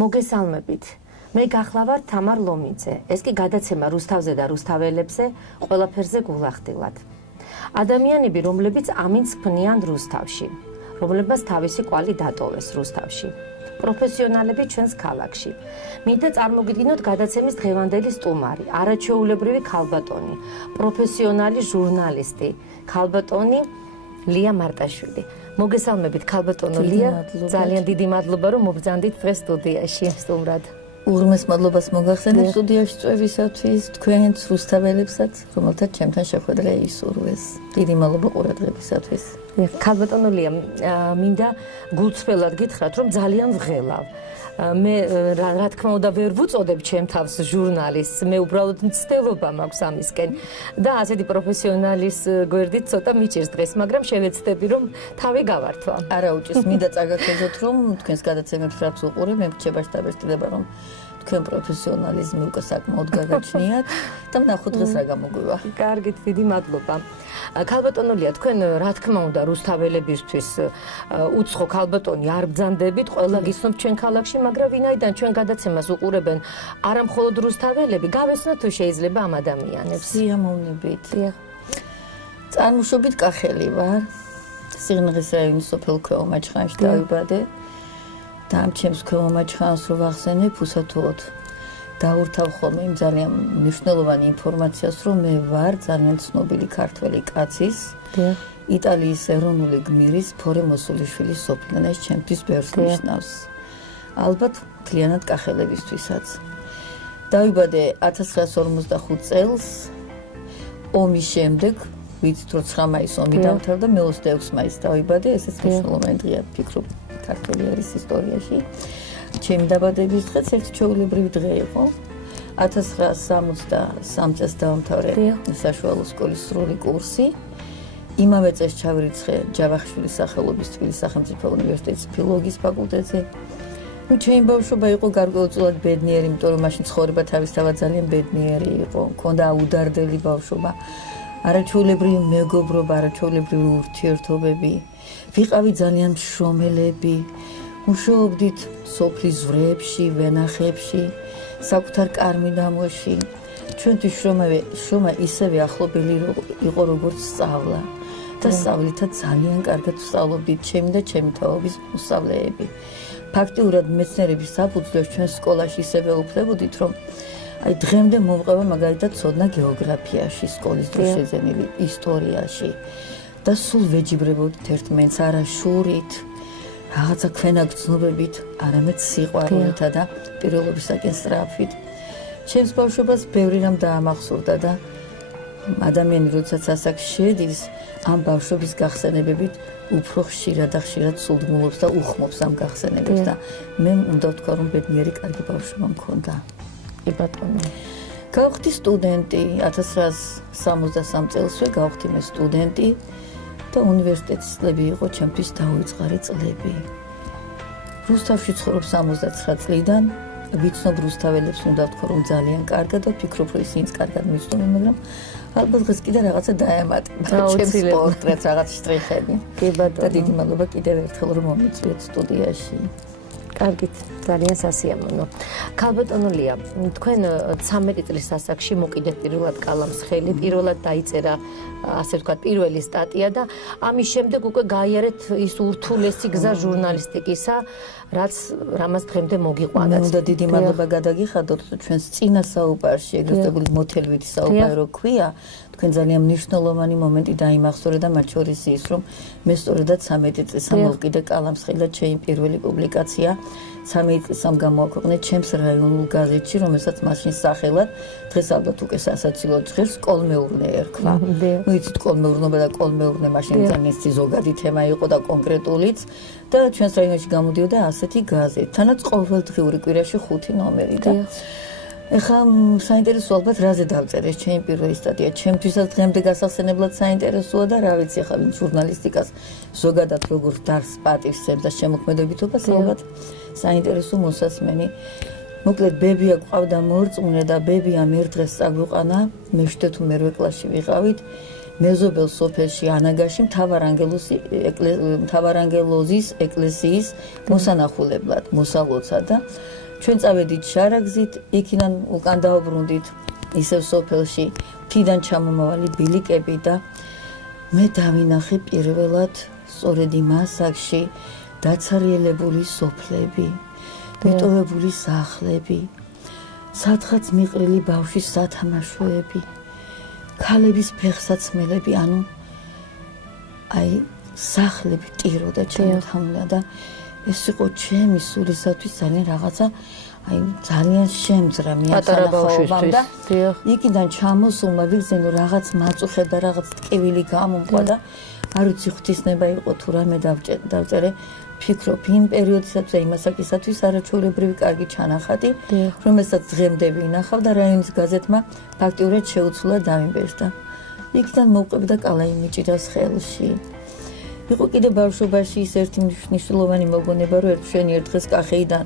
მოგესალმებით. მე გახლავართ თამარ ლომიძე. ეს კი გადაცემა რუსთავზე და რუსთაველებზე ყველაფერზე გულახდილად. ადამიანები, რომლებიც ამინდს ქმნიან რუსთავში, რომლებმაც თავისი კვალი დატოვეს რუსთავში. პროფესიონალები ჩვენს ქალაქში. მინდა წარმოგიდგინოთ გადაცემის დღევანდელი სტუმარი, არაჩვეულებრივი ქალბატონი, პროფესიონალი ჟურნალისტი, ქალბატონი ლია მარტაშვილი. მოგესალმებით ქალბატონო ლია, ძალიან დიდი მადლობა რომ მობრძანდით დღეს სტუდიაში სტუმრად. უღრმეს მადლობას მოგახსენებ სტუდიაში წვევისათვის, თქვენს რუსთაველებსაც, რომელთაც ჩემთან შეხვედრა ისურვეს. დიდი მადლობა ყურადღებისათვის. ქალბატონო ლია, მინდა გულწრფელად გითხრათ, რომ ძალიან ვღელავ. მე რა თქმა უნდა ვერ ვუწოდებ ჩემ თავს ჟურნალისტს, მე უბრალოდ მცდელობა მაქვს ამისკენ და ასეთი პროფესიონალის გვერდით ცოტა მიჭირს დღეს, მაგრამ შევეცდები რომ თავი გავართვა. არა უჭირს, მინდა წაგაქცევთ რომ თქვენს გადაცემებს რაც უყურებ, მე მრჩება შტაბეშტილება რომ თქვენ პროფესიონალიზმი უკვე საკმაოდ გაგაჩნიათ და ვნახოთ დღეს რა გამოგვივა. კარგით, დიდი მადლობა. ქალბატონო ლია, თქვენ რა თქმა უნდა რუსთაველებისთვის უცხო ქალბატონი არ ბრძანდებით, ყველა გიცნობთ ჩვენ ქალაქში, მაგრამ ვინაიდან ჩვენ გადაცემას უყურებენ არა მხოლოდ რუსთაველები, გავეცნოთ თუ შეიძლება ამ ადამიანებს. სიამოვნებით. წარმოშობით კახელი ვარ. სიღნაღის რაიონის სოფელ ქვემო-მაჩხანში დავიბადე. და ამ ჩემს ქვემო-მაჩხანს რო ვახსენებ, უსათუოდ დაურთავ ხოლმე იმ ძალიან მნიშვნელოვანი ინფორმაციას, რომ მე ვარ ძალიან ცნობილი ქართველი კაცის, იტალიის ეროვნული გმირის ფორე მოსულიშვილის სოფლიდან. ეს ჩემთვის ბევრს ნიშნავს. ალბათ მთლიანად კახელებისთვისაც. დავიბადე 1945 წელს, ომის შემდეგ, ვიცით რომ 9 მაისს ომი დამთავრდა, მე 26 მაისს დავიბადე, ესეც მნიშვნელოვანი დღეა, ფიქრობ. ქართული ერის ისტორიაში. ჩემი დაბადების დღეც ერთი ჩვეულებრივი დღე იყო. 1963 წელს დავამთავრე საშუალო სკოლის სრული კურსი. იმავე წელს ჩავირიცხე ჯავახიშვილის სახელობის თბილისის სახელმწიფო უნივერსიტეტის ფილოლოგიის ფაკულტეტზე. ჩემი ბავშვობა იყო გარკვეულწილად ბედნიერი, იმიტომ რომ მაშინ ცხოვრება თავისთავად ძალიან ბედნიერი იყო. მქონდა აუდარდელი ბავშვობა, არაჩვეულებრივი მეგობრობა, არაჩვეულებრივი ურთიერთობები. ვიყავი ძალიან მშრომელები, მუშაობდით სოფლის ზვრეებში, ვენახებში, საკუთარ კარმიდამოში. ჩვენთვის შრომა ისევე ახლობელი იყო როგორც სწავლა და სწავლითაც ძალიან კარგად ვსწავლობდით ჩემი და ჩემი თაობის მოსწავლეები. ფაქტიურად მეცნიერების საფუძვლებს ჩვენ სკოლაში ისევე უფლებოდით, რომ აი დღემდე მომყვა მაგალითად ცოდნა გეოგრაფიაში, სკოლის დროს შეძენილი ისტორიაში. და სულ ვეჯიბრებოდით ერთმანეთს არა შურით, რაღაცა ქვენაგრძნობებით, არამედ სიყვარულითა და პიროვნებისაკენ სწრაფით. ჩემს ბავშვობას ბევრი რამ დაამახსოვრდა და ადამიანი როდესაც ასაკში შედის, ამ ბავშვობის გახსენებებით უფრო ხშირად და ხშირად სულდმულობს და უხმობს ამ გახსენებებს და მე უნდა ვთქვა, რომ ბედნიერი კარგი ბავშვობა მქონდა. კი ბატონო. გავხდი სტუდენტი, 1963 წელსვე გავხდი მე სტუდენტი. და უნივერსიტეტის წლები იყო ჩემთვის დაუვიწყარი წლები. რუსთავში ცხოვრობ 69 წლიდან, ვიცნობ რუსთაველებს, უნდა ვთქვა, რომ ძალიან კარგად და ვფიქრობ, რომ ისინიც კარგად მიცნობენ, მაგრამ ალბათ დღეს კიდე რაღაცა დაემატება ჩემს პორტრეტს, რაღაც შტრიხები. კი ბატონო. და დიდი მადლობა კიდევ ერთხელ რომ მომიწვიეთ სტუდიაში. კარგით, ძალიან სასიამოვნო. ქალბატონო ლია, თქვენ 13 წლის ასაკში მოკიდეთ პირველად კალამს ხელი, პირველად დაიწერა, ასე ვთქვათ, პირველი სტატია და ამის შემდეგ უკვე გაიარეთ ის ურთულესი გზა ჟურნალისტიკისა, რამაც დღემდე მოგიყვანათ. უნდა დიდი მადლობა გადაგიხადოთ, ჩვენს წინა საუბარში, ეგრეთ წოდებული მოთელვითი საუბარი რო ქვია, თქვენ ძალიან მნიშვნელოვანი მომენტი დაიმახსოვრე და მათ შორის ის, რომ მე სწორედად 13 წლისამ მოვკიდე კალამს ხელი და ჩემი პირველი პუბლიკაცია 13 წლისამ გამოაქვეყნე ჩემს რაიონულ გაზეთში, რომელსაც მაშინ სახელად დღეს ალბათ უკვე სასაცილოდ ჟღერს კოლმეურნე ერქვა. ნუ იცით კოლმეურნობა და კოლმეურნე მაშინ ძალიან ზოგადი თემა იყო და კონკრეტულიც და ჩვენს რაიონში გამოდიოდა ასეთი გაზეთი, თანაც ყოველდღიური კვირაში 5 ნომერი და ეხლა საინტერესო ალბათ რაზე დავწერე ჩემი პირველი სტატია. ჩემთვისაც დღემდე გასახსენებლად საინტერესოა და რა ვიცი ახლა ვინ ჟურნალისტიკას ზოგადად როგორ დარს პატივს ემს და შემოქმედებითობას ალბათ საინტერესო მოსასმენი. მოკლედ ბებია გვყავდა მორწმუნე და ბებიამ ერთ დღეს წაგვიყვანა, მე ვშდე თუ მერვე კლასში ვიყავით, მეზობელ სოფელში ანაგაში მთავარანგელოზის ეკლესიის მოსანახულებლად, მოსალოცად და ჩვენ წავედით შარაგზით, იქიდან უკან დავბრუნდით ისევ სოფელში, თიდან ჩამომავალი ბილიკები და მე დავინახე პირველად სწორედ იმ ასაკში დაცარიელებული სოფლები, მიტოვებული სახლები, სათხაც მიყრილი ბავშვის სათამაშოები, ქალების ფეხსაცმელები, ანუ აი სახლები ტიროდა ჩემთან და ეს იყო ჩემი სულისათვის ძალიან რაღაცა აი ძალიან შემძრა მიახალახაობამ და იქიდან ჩამოსულმა ვიგზენო რაღაც მაწუხე და რაღაც ტკივილი გამომყვა და არ ვიცი ღვთისნება იყო თუ რამე დავწერე ფიქრობ იმ პერიოდისათვის იმ ასაკისათვის არაჩვეულებრივი კარგი ჩანახატი რომელსაც დღემდე ვინახავ და რაიონის გაზეთმა ფაქტიურად შეუცვლა დავიმბერს და იქიდან მოვყვები და კალაი მიჭირავს ხელში იყო კიდე ბავშვობაში ის ერთი მნიშვნელოვანი მოგონება რომ ერთ დღეს კახეიდან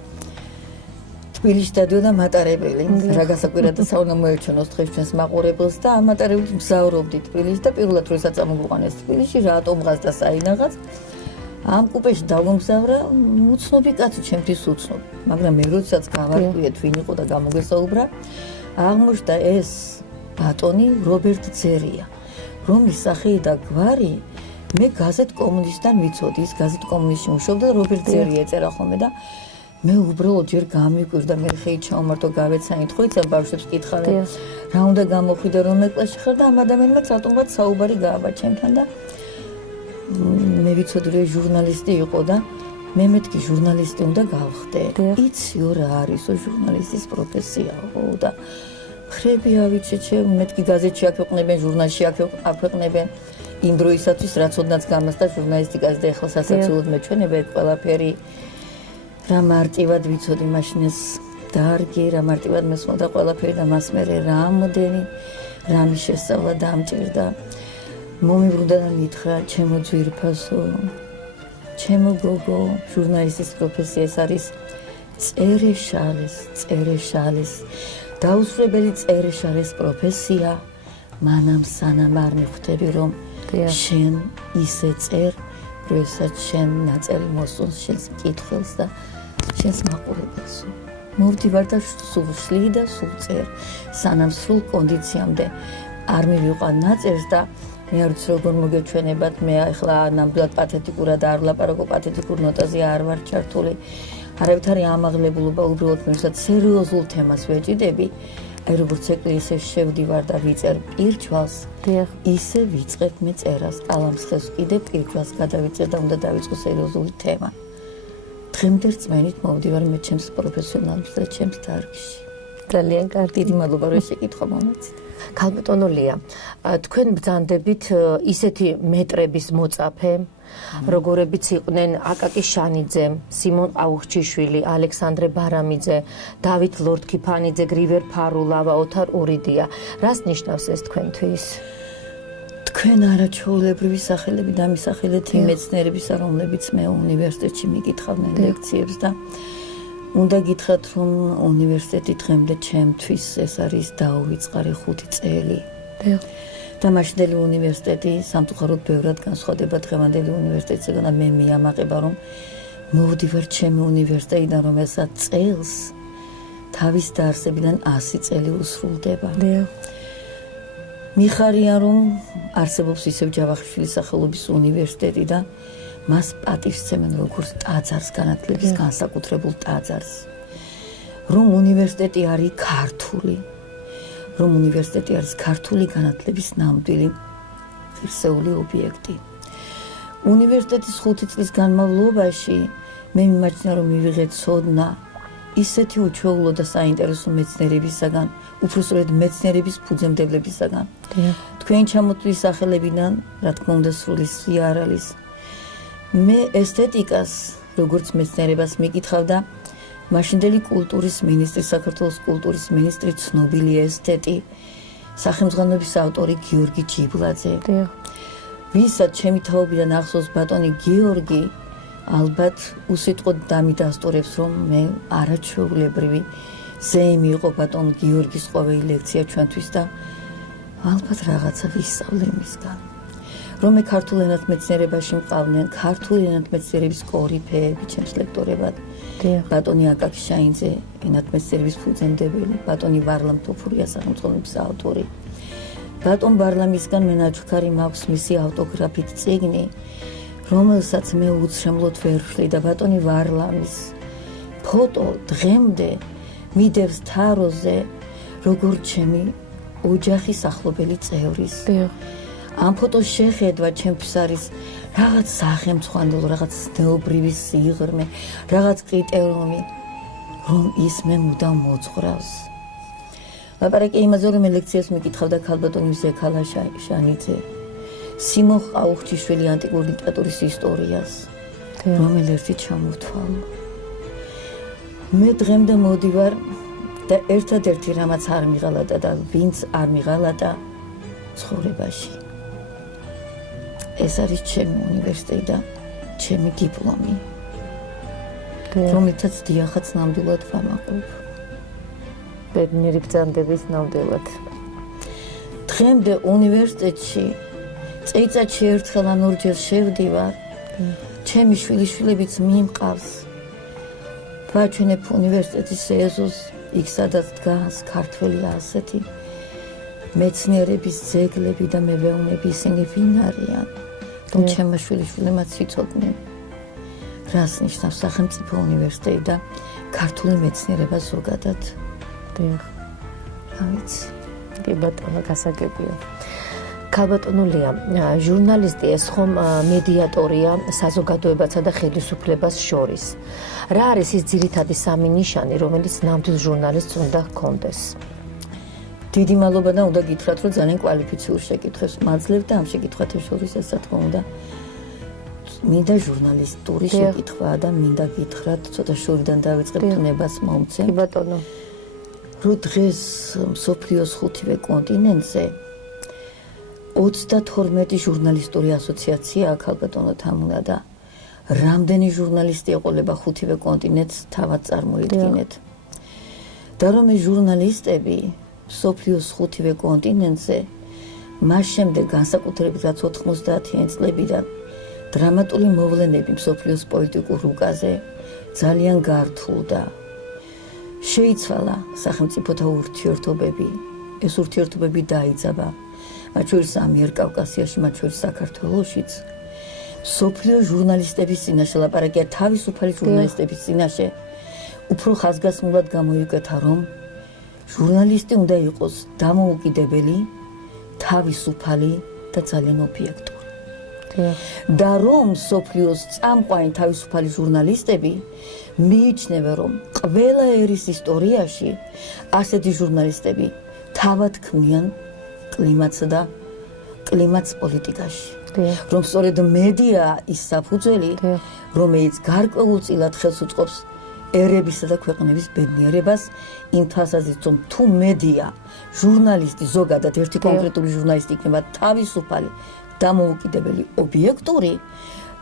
თბილისში დადიოდა მატარებელი რა გასაკვირად და საუნდა მოერჩენოს დღეს ჩვენს მაყურებელს და ამ მატარებლით მგზავრობდი თბილისში და პირველად როდესაც ამოგვიყვანეს თბილისში რატომღაც და საინაღაც ამ კუპეში დავუმგზავრა უცნობი კაცი ჩემთვის უცნობი მაგრამ მე როდესაც გავარკვიეთ ვინ იყო და გამოგესაუბრა აღმოჩნდა ეს ბატონი რობერტ ძერია რომლის სახელი და გვარი მე გაზეთ კომუნისტიდან ვიცოდი ის გაზეთ კომუნისტში მუშაობდა რობერტ ძერია ეწერა ხოლმე და მე უბრალოდ ჯერ გამიკვირდა მე ხეი ჩავმართო გავეცანით ხო იცი ბავშვებს კითხავენ რა უნდა გამოხვიდე რომელ კლასში ხარ და ამ ადამიანმა ცალკეულად საუბარი გააბა ჩემთან და მე ვიცოდი რომ ჟურნალისტი იყო და მე მეთქი ჟურნალისტი უნდა გავხდე იციო რა არისო ჟურნალისტის პროფესიაო და ხრები ავიჩე ჩემ მეთქი გაზეთში აქვეყნებენ ჟურნალში აქვეყნებენ იმ დროისათვის რაც ოდნაც გამასდა ჟურნალისტიკას და ეხლა სასაცილოდ მეჩვენება ყველაფერი რა მარტივად ვიცოდი მაშინ ეს დარგი რა მარტივად მესმოდა ყველაფერი და მას მერე რამოდენი რამის შესწავლა დამჭირდა მომიბრუნდა და მითხრა ჩემო ძვირფასო ჩემო გოგო ჟურნალისტის პროფესია ეს არის წერეშალის დაუსრულებელი წერეშალის პროფესია მანამ სანამ არ მიხვდები რომ შენ ისე წერ როდესაც შენ ნაწერი მოსწონს შენს მკითხველს და შენს მაყურებელს მოვდივარ და სულ შლი და სულ წერ სანამ სრულ კონდიციამდე არ მივიყვან ნაწერს და მე არ ვიცი როგორ მოგეჩვენებათ მე ახლა ნამდვილად პათეტიკურად არ ვლაპარაკო პათეტიკურ ნოტაზე არ ვარ ჩართული არავითარი ამაღლებულობა უბრალოდ მე ვისაც სერიოზულ თემას ვეჭიდები აი როგორც ეკლესიაში შევდივარ და ვიწერ პირჩვალს ისე ვიწყებ მე წერას კალამს ხეს კიდე პირჩვალს გადავიწერ და უნდა დავიწყო სერიოზული თემა დღემდე რწმენით მოვდივარ მე ჩემს პროფესიონალს და ჩემს დარგში ძალიან კარგი მადლობა რომ შეკითხვა მომეცით ქალბატონო ლია თქვენ ბრძანდებით ისეთი მეტრების მოწაფე როგორებიც იყვნენ აკაკი შანიძე, სიმონ აუხჩიშვილი, ალექსანდრე ბარამიძე, დავით ლორდქიფანიძე, გრივერ ფარულავა, ოთარ ურიდია. რას ნიშნავს ეს თქვენთვის? თქვენ არაჩვეულებრივი სახელები დამისახელეთ იმ მეცნიერებისა, რომლებიც მე უნივერსიტეტში მიკითხავდნენ ლექციებს და უნდა გითხრათ, რომ უნივერსიტეტი დღემდე ჩემთვის ეს არის დაუვიწყარი 5 წელი. და მაშინდელი უნივერსიტეტი სამწუხაროდ ბევრად განსხვავდება დღევანდელი უნივერსიტეტისგან და მე მიამაყება რომ მოვდივარ ჩემი უნივერსიტეტიდან რომელსაც წელს თავის დაარსებიდან 100 წელი უსრულდება. მიხარია რომ არსებობს ისევ ჯავახიშვილის სახელობის უნივერსიტეტი და მას პატივს სცემენ როგორც ტაძარს განათლების განსაკუთრებულ ტაძარს. რომ უნივერსიტეტი არის ქართული რომ უნივერსიტეტი არის ქართული განათლების ნამდვილი ღირსეული ობიექტი. უნივერსიტეტის 5 წლის განმავლობაში მე მიმაჩნია რომ მივიღეთ ცოდნა ისეთი უჩვეულო და საინტერესო მეცნიერებისაგან, უпростоრედ მეცნიერების ფუძემდებლებისაგან. თქვენი ჩამოთვლის სახელებიდან, რა თქმა უნდა, სრული სია არ არის. მე ესთეტიკას, როგორც მეცნიერებას მიკითხავდა მაშინდელი კულტურის მინისტრი, საქართველოს კულტურის მინისტრი, ცნობილი ესთეტი, სახელმძღვანელობის ავტორი გიორგი ჯიბლაძე. ვისაც ჩემი თაობიდან ახსოვს ბატონი გიორგი, ალბათ უსიტყვოდ დამიდასტურებს, რომ მე არაჩვეულებრივი ზეიმი იყო ბატონ გიორგის ყოველი ლექცია ჩვენთვის და ალბათ რაღაცა ვისწავლე მისგან. რომ მე ქართულ ენათმეცნიერებაში მყავდნენ, ქართული ენათმეცნიერების კორიფეები ჩემს ლექტორებად. ბატონი აკაკი შაინძე, ენათმეცნიერების ფუძემდებელი, ბატონი ვარლამ თოფურია სახელმძღვანელოების ავტორი. ბატონ ვარლამისგან მე ნაჩუქარი მაქვს მისი ავტოგრაფით წიგნი, რომელსაც მე უცრემლოდ ვერ ვშლი და ბატონი ვარლამის ფოტო დღემდე მიდევს თაროზე, როგორც ჩემი ოჯახის ახლობელი წევრის. ამ ფოტოს შეხედვა ჩემთვის არის რაღაც სახელმძღვანელო, რაღაც ზნეობრივი სიღრმე, რაღაც კრიტერიუმი, რომ ის მე მუდამ მოძღვრავს. ლაპარაკი იმაზე, რომ ლექციას მიკითხავდა ქალბატონი ზექალა შანიძე, სიმონ ყაუხჩიშვილი ანტიკური ლიტერატურის ისტორიას, რომელერთი ჩამოვთვალო. მე დღემდე მოდივარ და ერთადერთი რამაც არ მიღალატა და ვინც არ მიღალატა ცხოვრებაში. ეს არის ჩემი უნივერსიტეტი და ჩემი დიპლომი, რომელთაც დიახაც ნამდვილად ვამაყობ. ბედნიერი ბრძანდების ნამდვილად. დღემდე უნივერსიტეტში წელიწადში ერთხელ ან ორჯერ შევდივარ, ჩემი შვილიშვილებიც მიმყავს. ვაჩვენებ უნივერსიტეტის ეზოს, იქ სადაც დგას ქართველი ასეთი მეცნიერების ძეგლები და მე ვეუბნები ისინი ვინ არიან, რომ ჩემმა შვილიშვილებმაც იცოდნენ, რას ნიშნავს სახელმწიფო უნივერსიტეტი და ქართული მეცნიერება ზოგადად. რა ვიცი, კი ბატონო, გასაგებია. ქალბატონო ლია, ჟურნალისტი ეს ხომ მედიატორია საზოგადოებასა და ხელისუფლებას შორის. რა არის ის ძირითადი სამი ნიშანი, რომელიც ნამდვილ ჟურნალისტს უნდა ჰქონდეს? დიდი მადლობა და უნდა გითხრათ, რომ ძალიან კვალიფიციურ შეკითხვებს მაძლევ და ამ შეკითხვათა შორის ეს რა თქმა უნდა მინდა ჟურნალისტური შეკითხვაა და მინდა გითხრათ, ცოტა შორიდან დავიწყებ თუნებას მომცე. კი ბატონო. რომ დღეს მსოფლიოს 5-ვე კონტინენტზე 32 ჟურნალისტური ასოციაციაა ქალბატონო თამულა და რამდენი ჟურნალისტი ეყოლება 5-ვე კონტინენტს თავად წარმოიდგინეთ. და რომ ეს ჟურნალისტები მსოფლიოს 5-ვე კონტინენტზე მას შემდეგ განსაკუთრებით რაც 90-იანი წლებიდან დრამატული მოვლენები მსოფლიოს პოლიტიკურ რუკაზე ძალიან გართულდა. შეიცვალა სახელმწიფოთა ურთიერთობები, ეს ურთიერთობები დაიძაბა, მათ შორის ამიერკავკასიაში, მათ შორის საქართველოშიც. მსოფლიო ჟურნალისტების წინაშე ლაპარაკია თავისუფალი ჟურნალისტების წინაშე უფრო ხაზგასმულად გამოიკეთა, რომ ჟურნალისტი უნდა იყოს დამოუკიდებელი, თავისუფალი და ძალიან ობიექტური. და რომ მსოფლიოს წამყვანი თავისუფალი ჟურნალისტები მიიჩნევა, რომ ყველა ერის ისტორიაში ასეთი ჟურნალისტები თავად ქმნიან კლიმატს და კლიმატს პოლიტიკაში. რომ სწორედ მედია ის საფუძველი, რომელიც გარკვეულწილად ხელს უწყობს ერებისა და ქვეყნების ბედნიერებას, იმ თვალსაზრისით, რომ თუ მედია, ჟურნალისტი ზოგადად ერთი კონკრეტული ჟურნალისტი იქნება თავისუფალი, დამოუკიდებელი, ობიექტური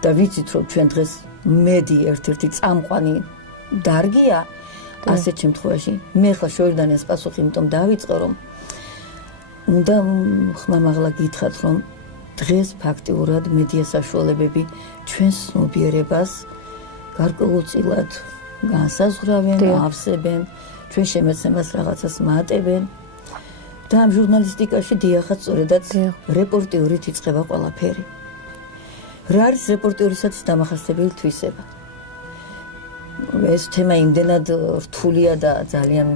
და ვიცით, რომ ჩვენ დღეს მედია ერთ-ერთი წამყვანი დარგია, ასეთ შემთხვევაში მე ხა შორიდან ეს პასუხი იმიტომ დავიწყე, რომ უნდა ხმამაღლა გითხრათ, რომ დღეს ფაქტიურად მედია საშუალებები ჩვენს ცნობიერებას გარკვეულწილად განსაზღვრავენ, ავსებენ, ჩვენ შემეცნებას რაღაცას მატებენ და ამ ჟურნალისტიკაში დიახაც სწორედაც რეპორტიორით იწყება ყველაფერი. რა არის რეპორტიორისაც დამახასიათებელი თვისება? ეს თემა იმდენად რთულია და ძალიან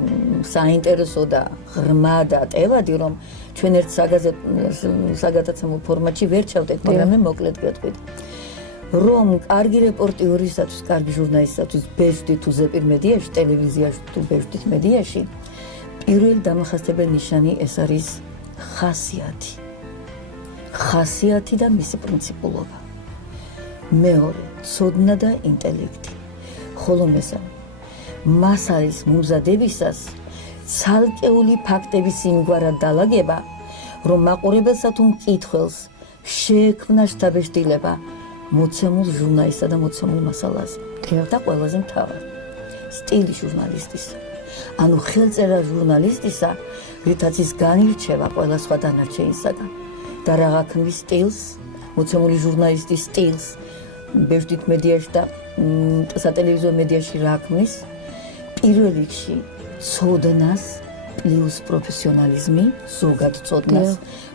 საინტერესო და ღრმა და ტევადი, რომ ჩვენ ერთ საგადაცემულ ფორმატში ვერ ჩავდეთ, მაგრამ მე მოკლედ გეტყვით. რომ კარგი რეპორტიორისათვის, კარგი ჟურნალისტისათვის ბეჭდით თუ ზეპირ მედიაში, ტელევიზიაში თუ ბეჭდით მედიაში, პირველი დამახასიათებელი ნიშანი ეს არის ხასიათი. ხასიათი და მისი პრინციპულობა. მეორე, ცოდნა და ინტელექტი. ხოლო მესამე, მას არის მომზადებისას ცალკეული ფაქტების იმგვარად დალაგება, რომ მაყურებელსა თუ მკითხველს შეექმნა შთაბეჭდილება მოცემულ ჟურნალისტსა და მოცემულ მასალაზე. და ყველაზე მთავარი, სტილი ჟურნალისტისა. ანუ ხელწერა ჟურნალისტისა, რითაც ის განირჩევა ყველა სხვა დანარჩენისაგან. და რა გაქმნის სტილს, მოცემული ჟურნალისტის სტილს, ბეჭდით მედიაში და სატელევიზიო მედიაში რა ქმნის? პირველ რიგში ცოდნას პლუს პროფესიონალიზმი, ზოგად ცოდნას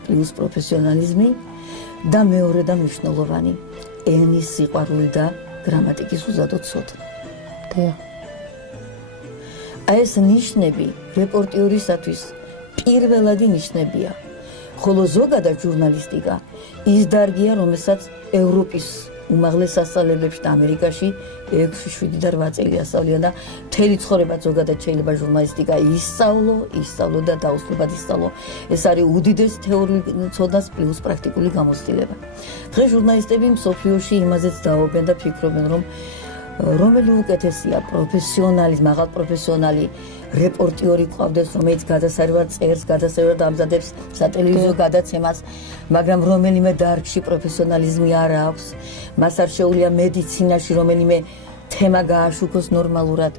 პლუს პროფესიონალიზმი და მეორე და მნიშვნელოვანი ენის სიყვარული და გრამატიკის უზადო ცოდნა. აი ეს ნიშნები რეპორტიორისათვის პირველადი ნიშნებია. ხოლო ზოგადად ჟურნალისტიკა ის დარგია, რომელსაც ევროპის უმაღლეს სასწავლებლებში და ამერიკაში 6, 7 და 8 წელი ასწავლიან და მთელი ცხოვრება ზოგადად შეიძლება ჟურნალისტიკა ისწავლო და დაუსრულებლად ისწავლო. ეს არის უდიდესი თეორიული ცოდნას პლუს პრაქტიკული გამოცდილება. დღეს ჟურნალისტები მსოფლიოში იმაზეც დაობენ და ფიქრობენ, რომ რომელი უკეთესია პროფესიონალი, მაღალ პროფესიონალი რეპორტიორი ყავდეს, რომელიც გადასარევად წერს, გადასარევად ამზადებს სატელევიზიო გადაცემას, მაგრამ რომელიმე დარგში პროფესიონალიზმი არ აქვს, მას არ შეუძლია მედიცინაში რომელიმე თემა გააშუქოს ნორმალურად,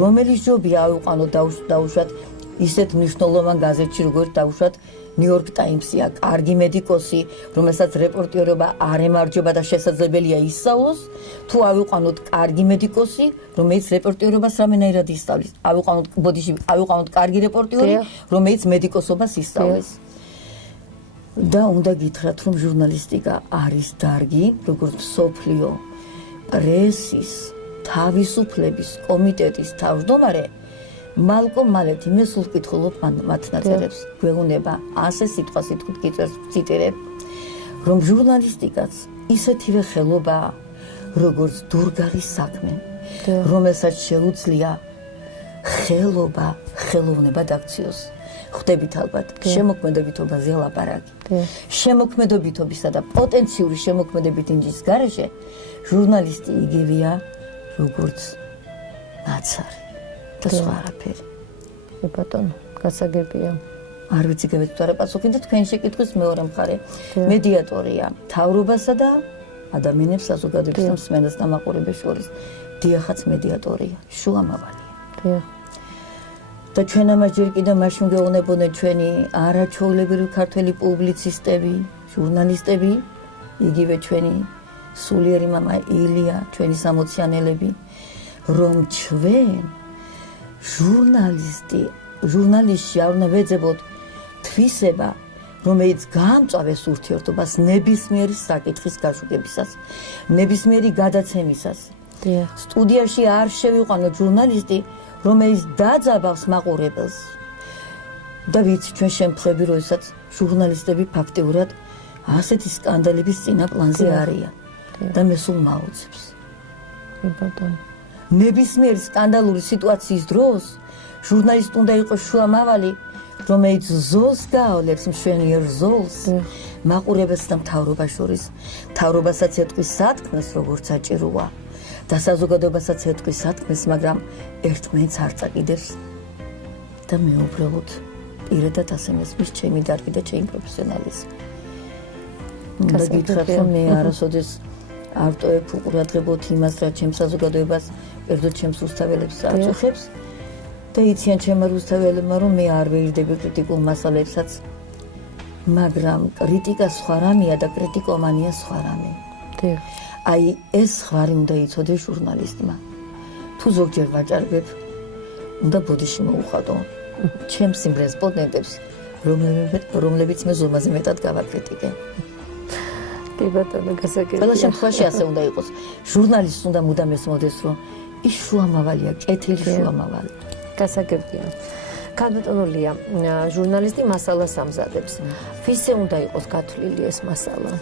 რომელიც ჯობია ავიყვანოთ დაუშვათ ისეთ მნიშვნელოვან გაზეთში, როგორც დაუშვათ ნიუ-იორკ ტაიმსია, კარგი მედიკოსი, რომელსაც რეპორტიორობა არ ემარჯვება და შესაძლებელია ისწავლოს, თუ ავიყვანოთ კარგი მედიკოსი, რომელიც რეპორტიორობას რამენაირად ისწავლის. ავიყვანოთ კარგი რეპორტიორი, რომელიც მედიკოსობას ისწავლის. და უნდა გითხრათ, რომ ჟურნალისტიკა არის დარგი, როგორც მსოფლიო პრესის თავისუფლების კომიტეტის თავმჯდომარე მალკომ მალეთი მე სულ ვკითხულობ მათ ნაწერებს, გვეუბნება ასე სიტყვასიტყვით გიწვევს, რომ ჟურნალისტიკაც ისეთივე ხელობაა, როგორც დურგალის საქმე, რომელსაც შეუძლია ხელობა, ხელოვნებად აქციოს. ხვდებით ალბათ, შემოქმედებითობაზეა ლაპარაკი. შემოქმედებითობისა და პოტენციური შემოქმედებით ინჯის გარეშე ჟურნალისტი იგივეა, როგორც ნაცარი. და სხვა არაფერი. ბატონო, გასაგებია. არ ვიცი გავეცდით არა პასუხი და თქვენი შეკითხვის მეორე მხარე მედიატორია მთავრობასა და ადამიანებს საზოგადოების და მსმენელს და მაყურებელს შორის. დიახაც მედიატორია, შუამავალია. და ჩვენ ამას ჯერ კიდევ მაშინ გეუბნებოდნენ ჩვენი არაჩვეულებრივი ქართველი პუბლიცისტები, ჟურნალისტები, იგივე ჩვენი სულიერი მამა ილია, ჩვენი სამოციანელები, რომ ჩვენ ჟურნალისტში არ უნდა ვეძებოთ თვისება, რომელიც გაამწვავეს ურთიერთობას ნებისმიერი საკითხის გაშუქებისას, ნებისმიერი გადაცემისას. სტუდიაში არ შევიყვანოთ ჟურნალისტი, რომელიც დაძაბავს მაყურებელს. და ვიცი, ჩვენ შემთხვევები, როდესაც ჟურნალისტები ფაქტიურად ასეთი სკანდალების წინა პლანზე არიან და მე სულ მაუცებს. ნებისმიერი სკანდალური სიტუაციის დროს ჟურნალისტი უნდა იყოს შუამავალი, რომელიც ზოლს გაავლებს, მშვენიერ ზოლს მაყურებელს და მთავრობას შორის. მთავრობასაც ეტყვის სათქმეს, როგორც საჭიროა და საზოგადოებასაც ეტყვის სათქმეს, მაგრამ ერთმანეთს არ წაკიდებს და მე უბრალოდ პირადად ასე მესმის ჩემი დარგი და ჩემი პროფესიონალიზმი. უნდა გითხრათ, რომ მე არასოდეს არ ტოვებ უყურადღებოთ იმას, რაც ჩემს საზოგადოებას, ერთად ჩემს რუსთაველებს აწუხებს და იციან ჩემმა რუსთაველებმა, რომ მე არ ვეირდები კრიტიკულ მასალებსაც, მაგრამ კრიტიკა სხვა რამეა და კრიტიკომანია სხვა რამე. აი ეს ხვარი უნდა იცოდეს ჟურნალისტმა. თუ ზოგჯერ ვაჭარბებ, უნდა ბოდიში მოუხადო ჩემს იმ რესპონდენტებს, რომლებიც მე ზომაზე მეტად გავაკრიტიკე. კი ბატონო, გასაგებია. ყველა შემთხვევაში ასე უნდა იყოს. ჟურნალისტს უნდა მუდამ ესმოდეს, რომ ის შუამავალია, კეთილი შუამავალი. გასაგებია. ქალბატონოლია, ჟურნალისტი მასალას ამზადებს. ვისე უნდა იყოს გათვლილი ეს მასალა?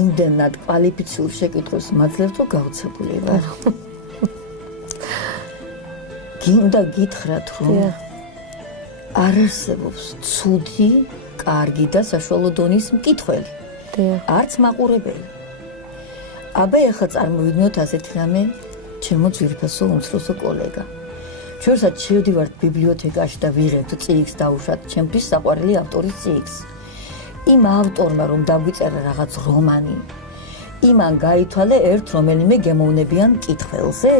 იმდენად კვალიფიციურ შეკითხვის მაძლევთ, რომ გაოცებული ვარ. გინდა გითხრათ, რომ არ არსებობს ცუდი, კარგი და საშუალო დონის მკითხველი. არც მაყურებელი. აბა ეხლა წარმოვიდგინოთ ასეთი რამე, ჩემო ძვირფასო უმცროსო კოლეგა. ჩვენსაც შევდივართ ბიბლიოთეკაში და ვიღებთ წიგნს დაუშვათ ჩემთვის საყვარელი ავტორის წიგნს. იმ ავტორმა რომ დაგვიწერა რაღაც რომანი, იმან გაითვალა ერთ რომელიმე გემოვნებიან მკითხველზე?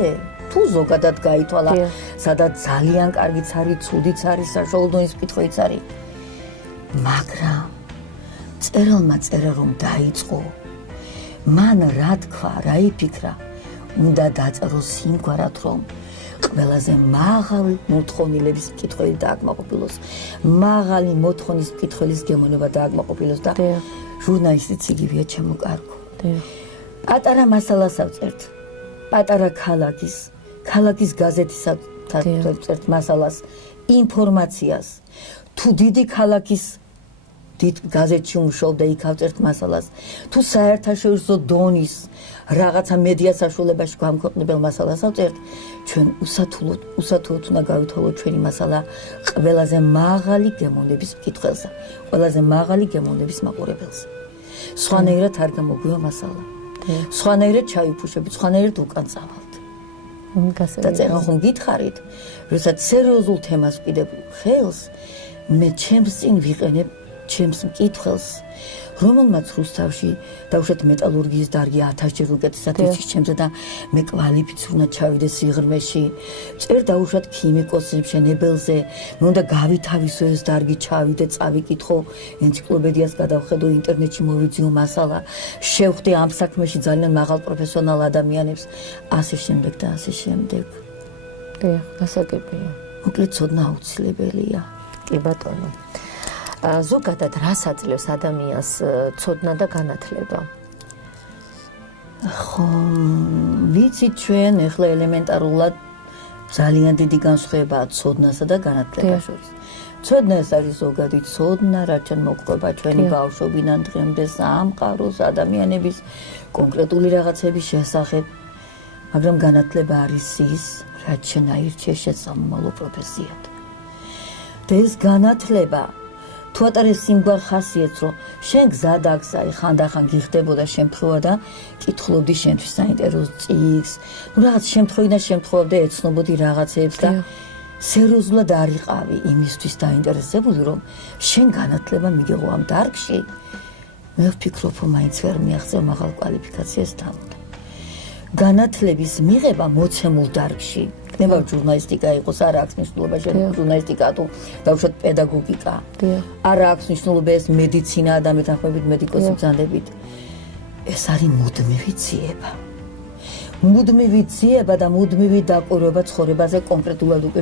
თუ ზოგადად გაითვალა, სადაც ძალიან კარგიც არის, ცუდიც არის, საშუალო დონის მკითხველიც არის. მაგრამ წერალმა წერა რომ დაიწყო, მან რა თქვა, რა იფიქრა, უნდა დაწეროს სიმგვარად, რომ ყველაზე მაღალი მოთხოვნილების მკითხველი დააკმაყოფილოს, მაღალი მოთხოვნის მკითხველის გემოვნება დააკმაყოფილოს და ჟურნალისტიც იგივეა ჩემო კარგო. პატარა მასალას ავწერთ, პატარა ქალაქის გაზეთისაც ავწერთ მასალას, ინფორმაციას, თუ დიდი ქალაქის დიდ გაზეთში უმუშაობდა იქ ავწერთ მასალას, თუ საერთაშორისო დონის რაღაცა მედია საშუალებაში გამქვეყნებელ მასალას ავწერთ, ჩვენ უსათუოდ უნდა გავითვალოთ ჩვენი მასალა ყველაზე მაღალი გემოვნების მკითხველსა, ყველაზე მაღალი გემოვნების მაყურებელსა. სხვანაირად არ გამოგვივა მასალა. სხვანაირად ჩავიფუშებით, სხვანაირად უკან წავალთ. და წერან ხომ გითხარით, როდესაც სერიოზულ თემას ვკიდებ ხელს, მე ჩემს წინ ვიყენებ ჩემს მკითხველს, რომელმაც რუსთავში დავუშვათ მეტალურგიის დარგი 1000-ჯერ უკეთესად იცის ჩემზე და მე კვალიფიცირდა ჩავიდე სიღრმეში, წერ დავუშვათ ქიმიკოსის მშენებელზე, მე უნდა გავითავისო ეს დარგი, ჩავიდე, წავიკითხო, ენციკლოპედიას გადავხედო, ინტერნეტში მოვიძიო მასალა, შევხვდი ამ საქმეში ძალიან მაღალ პროფესიონალ ადამიანებს, ასე შემდეგ და ასე შემდეგ. გასაგებია. მოკლედ ცოდნა აუცილებელია. კი ბატონო. ზოგადად რას აძლევს ადამიანს ცოდნა და განათლება? ხო, ვიცით ჩვენ ახლა ელემენტარულად ძალიან დიდი განსხვავებაა ცოდნასა და განათლებას შორის. ცოდნა ეს არის ზოგადი ცოდნა, რაც ჩვენ მოყვება ჩვენი ბავშვობიდან დღემდე სამყაროს ადამიანების კონკრეტული რაღაცების შესახებ, მაგრამ განათლება არის ის, რაც ჩვენ აირჩიეს შესაძლო პროფესიად. და ეს განათლება თუ ატარებს სიმგვარ ხასიათს, რომ შენ გზა დაგზაი, ხანდახან გიხდებოდა შემთხვევა და კითხულობდი შენთვის საინტერესო წიგნს, რაღაც შემთხვევიდან შემთხვევამდე ეცნობოდი რაღაცებს და სერიოზულად არ იყავი იმისთვის დაინტერესებული, რომ შენ განათლება მიგეღო ამ დარგში, მე ვფიქრობ, რომ მაინც ვერ მიაღწევ მაღალ კვალიფიკაციას თავად. განათლების მიღება მოცემულ დარგში, იქნება ჟურნალისტიკა იყოს, არ აქვს მნიშვნელობა ჟურნალისტიკა თუ დავუშვათ პედაგოგიკა. არ აქვს მნიშვნელობა ეს მედიცინა და მეთანხმებით მედიკოსი ბრძანდებით. ეს არის მუდმივი ძიება. მუდმივი ძიება და მუდმივი დაკვირვება ცხოვრებაზე კონკრეტულად უკვე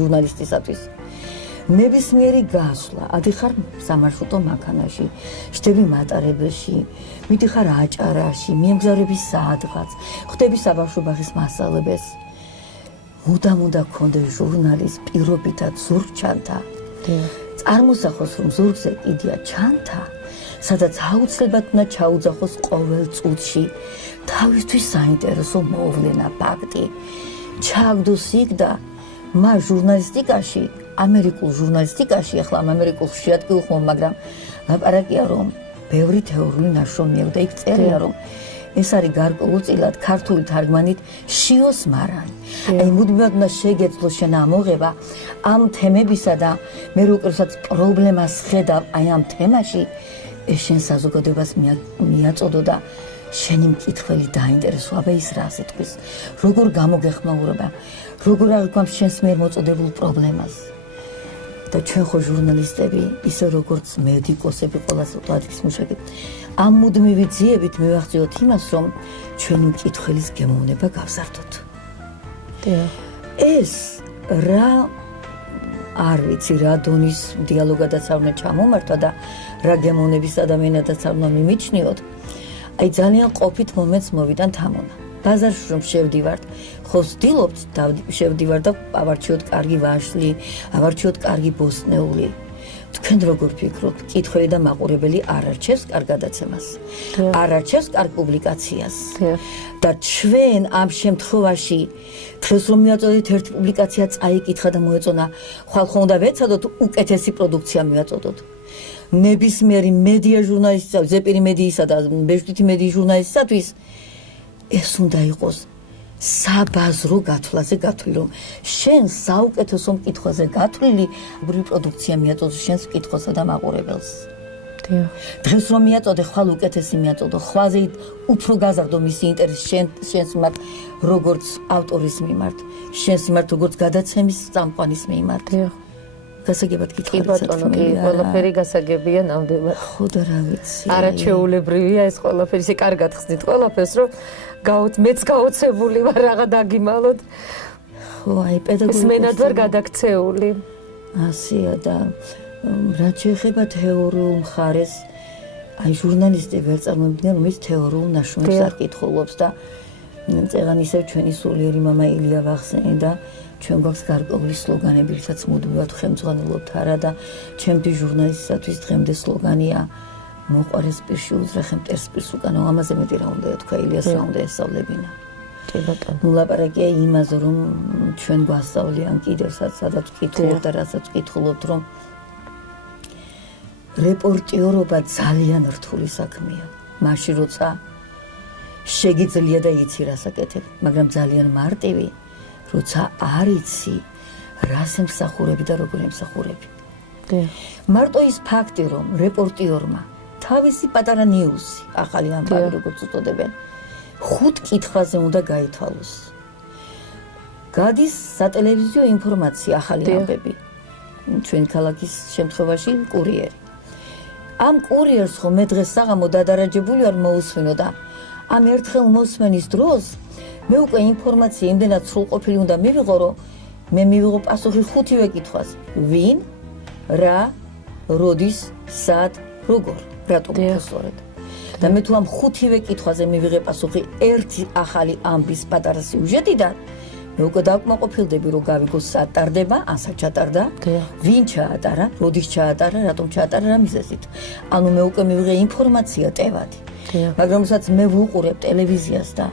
ჟურნალისტისათვის. ნებისმიერი გასვლა, ადიხარ სამარშრუტო მანქანაში, შდები მატარებელში, მიდიხარ აჭარაში, მიემგზავრები სადღაც, ხვდები საბავშვო ბაღის მასწავლებელს. მუდამ უნდა გქონდეს ჟურნალის პირობითად ზურგჩანთა. წარმოსახოს, რომ ზურგზე კიდია ჩანთა, სადაც აუცილებლად უნდა ჩაუძახოს ყოველ წუთში თავისთვის საინტერესო მოვლენა, ფაქტი. ჩააგდოს იქ და მას ჟურნალისტიკაში, ამერიკულ ჟურნალისტიკაში, ახლა ამერიკულ ხშირად კი უხმობ, მაგრამ ლაპარაკია, რომ ბევრი თეორიული ნაშრომი აქვს და იქ წერია, რომ ეს არის გარკვეულწილად ქართული თარგმანით შიოს მარანი. აი მუდმივად უნდა შეგეძლო შენ ამოღება ამ თემებისა და მე როდესაც პრობლემას ხედავ აი ამ თემაში, ეს შენ საზოგადოებას მიაწოდო და შენი მკითხველი დაინტერესო, აბა ის რას იტყვის, როგორ გამოგეხმაურება, როგორ აღგვამს შენს მიერ მოწოდებულ პრობლემას. და ჩვენ ხო ჟურნალისტები, ისე როგორც მედიკოსები, ყველაზე უდადის მუშაკი, ამ მუდმივი ძიებით მივახციოთ იმას, რომ ჩვენი მკითხველის გემოვნება გავზარდოთ. ეს რა არ ვიცი, რა დონის დიალოგადაც არ უნდა ჩამომართვა და რა გემოვნების ადამიანადაც არ უნდა მიმიჩნიოთ. აი ძალიან ყოფით მომენტს მოვიდან თამონა. ბაზარში რომ შევდივართ, ხო ვცდილობთ შევდივარ და ავარჩიოთ კარგი ვაშლი, ავარჩიოთ კარგი ბოსტნეული. თქვენ როგორ ფიქრობთ, მკითხველი და მაყურებელი არ არჩევს კარგ გადაცემას, არ არჩევს კარგ პუბლიკაციას. და ჩვენ ამ შემთხვევაში დღეს რომ მიაწოდეთ ერთი პუბლიკაცია წაიკითხა და მოეწონა, ხვალ ხომ უნდა ვეცადოთ უკეთესი პროდუქცია მიაწოდოთ. ნებისმიერი მედია ჟურნალისტისა, ზეპირი მედიისა და ბეჭდვითი მედიის ჟურნალისტისათვის ეს უნდა იყოს საბაზრო გათვლაზე გათვლილი, რომ შენ საუკეთესო მკითხვაზე გათვლილი პროდუქცია მიაწოდოს შენს მკითხვასა და მაყურებელს. დღეს რომ მიაწოდე, ხვალ უკეთესი მიაწოდო, ხვალზე უფრო გაზარდო მისი ინტერესი შენს მიმართ, როგორც ავტორის მიმართ, შენს მიმართ, როგორც გადაცემის წამყვანის მიმართ. გასაგებად კი გითხარით ბატონო, კი, ყველაფერი გასაგებია ნამდვილად. ხო და რა ვიცი. არაჩვეულებრივია ეს ყველაფერი, ისე კარგად ხსნით ყველაფერს, რომ მეც გაოცებული ვარ რაღა დაგიმალოთ. ხო, აი პედაგოგიკას ეს მენად ვარ გადაქცეული. ასეა და რაც შეეხება თეორიულ მხარეს, აი ჟურნალისტი ვერ წარმოვიდგენ, რომ ის თეორიულ ნაშრომებს არ კითხულობს და წეგან ისევ ჩვენი სულიერი მამა ილია ვახსენე და ჩვენ გვაქვს გარკვეული სლოგანები, რითაც მუდმივად ხელმძღვანელობთ არა და ჩემთვის ჟურნალისტისათვის დღემდე სლოგანია მოყვარეს პირში უძრახე მტერს პირს უკანო, ამაზე მეტი რა უნდა ეთქვა, ილიას რა უნდა ესწავლებინა. კი ბატონო. ნუ ლაპარაკია იმაზე, რომ ჩვენ გვასწავლიან კიდევ სადაც ვკითხულობთ და რასაც ვკითხულობთ, რომ რეპორტიორობა ძალიან რთული საქმეა. მაშინ როცა შეგიძლია და იცი რას აკეთებ, მაგრამ ძალიან მარტივი, როცა არ იცი რას ემსახურები და როგორ ემსახურები. მარტო ის ფაქტი, რომ რეპორტიორმა თავისი პატარა ნიუსი, ახალი ამბავი როგორც უწოდებენ, 5 კითხვაზე უნდა გაითვალოს. გადის სატელევიზიო ინფორმაცია, ახალი ამბები. ჩვენ ქალაქის შემთხვევაში კურიერი. ამ კურიერს ხომ მე დღეს საღამო დადარაჯებული ვარ მოусვინო და ამ ერთხელ მოსმენის დროს მე უკვე ინფორმაცია იმდენად სრულყოფილი უნდა მივიღო, რომ მე მივიღო პასუხი 5-ვე კითხვას. ვინ, რა, როდის, სად, როგორ, რატომ სწორედ. და მე თუ ამ 5-ვე კითხვაზე მივიღე პასუხი ერთი ახალი ამბის პატარა სიუჟეტიდან, მე უკვე დავკმაყოფილდები, რომ გავიგო სად ტარდება, ან სად ჩატარდა, ვინ ჩაატარა, როდის ჩაატარა, რატომ ჩაატარა, რა მიზეზით. ანუ მე უკვე მივიღე ინფორმაცია ტევადი. მაგრამ როდესაც მე ვუყურებ ტელევიზიას და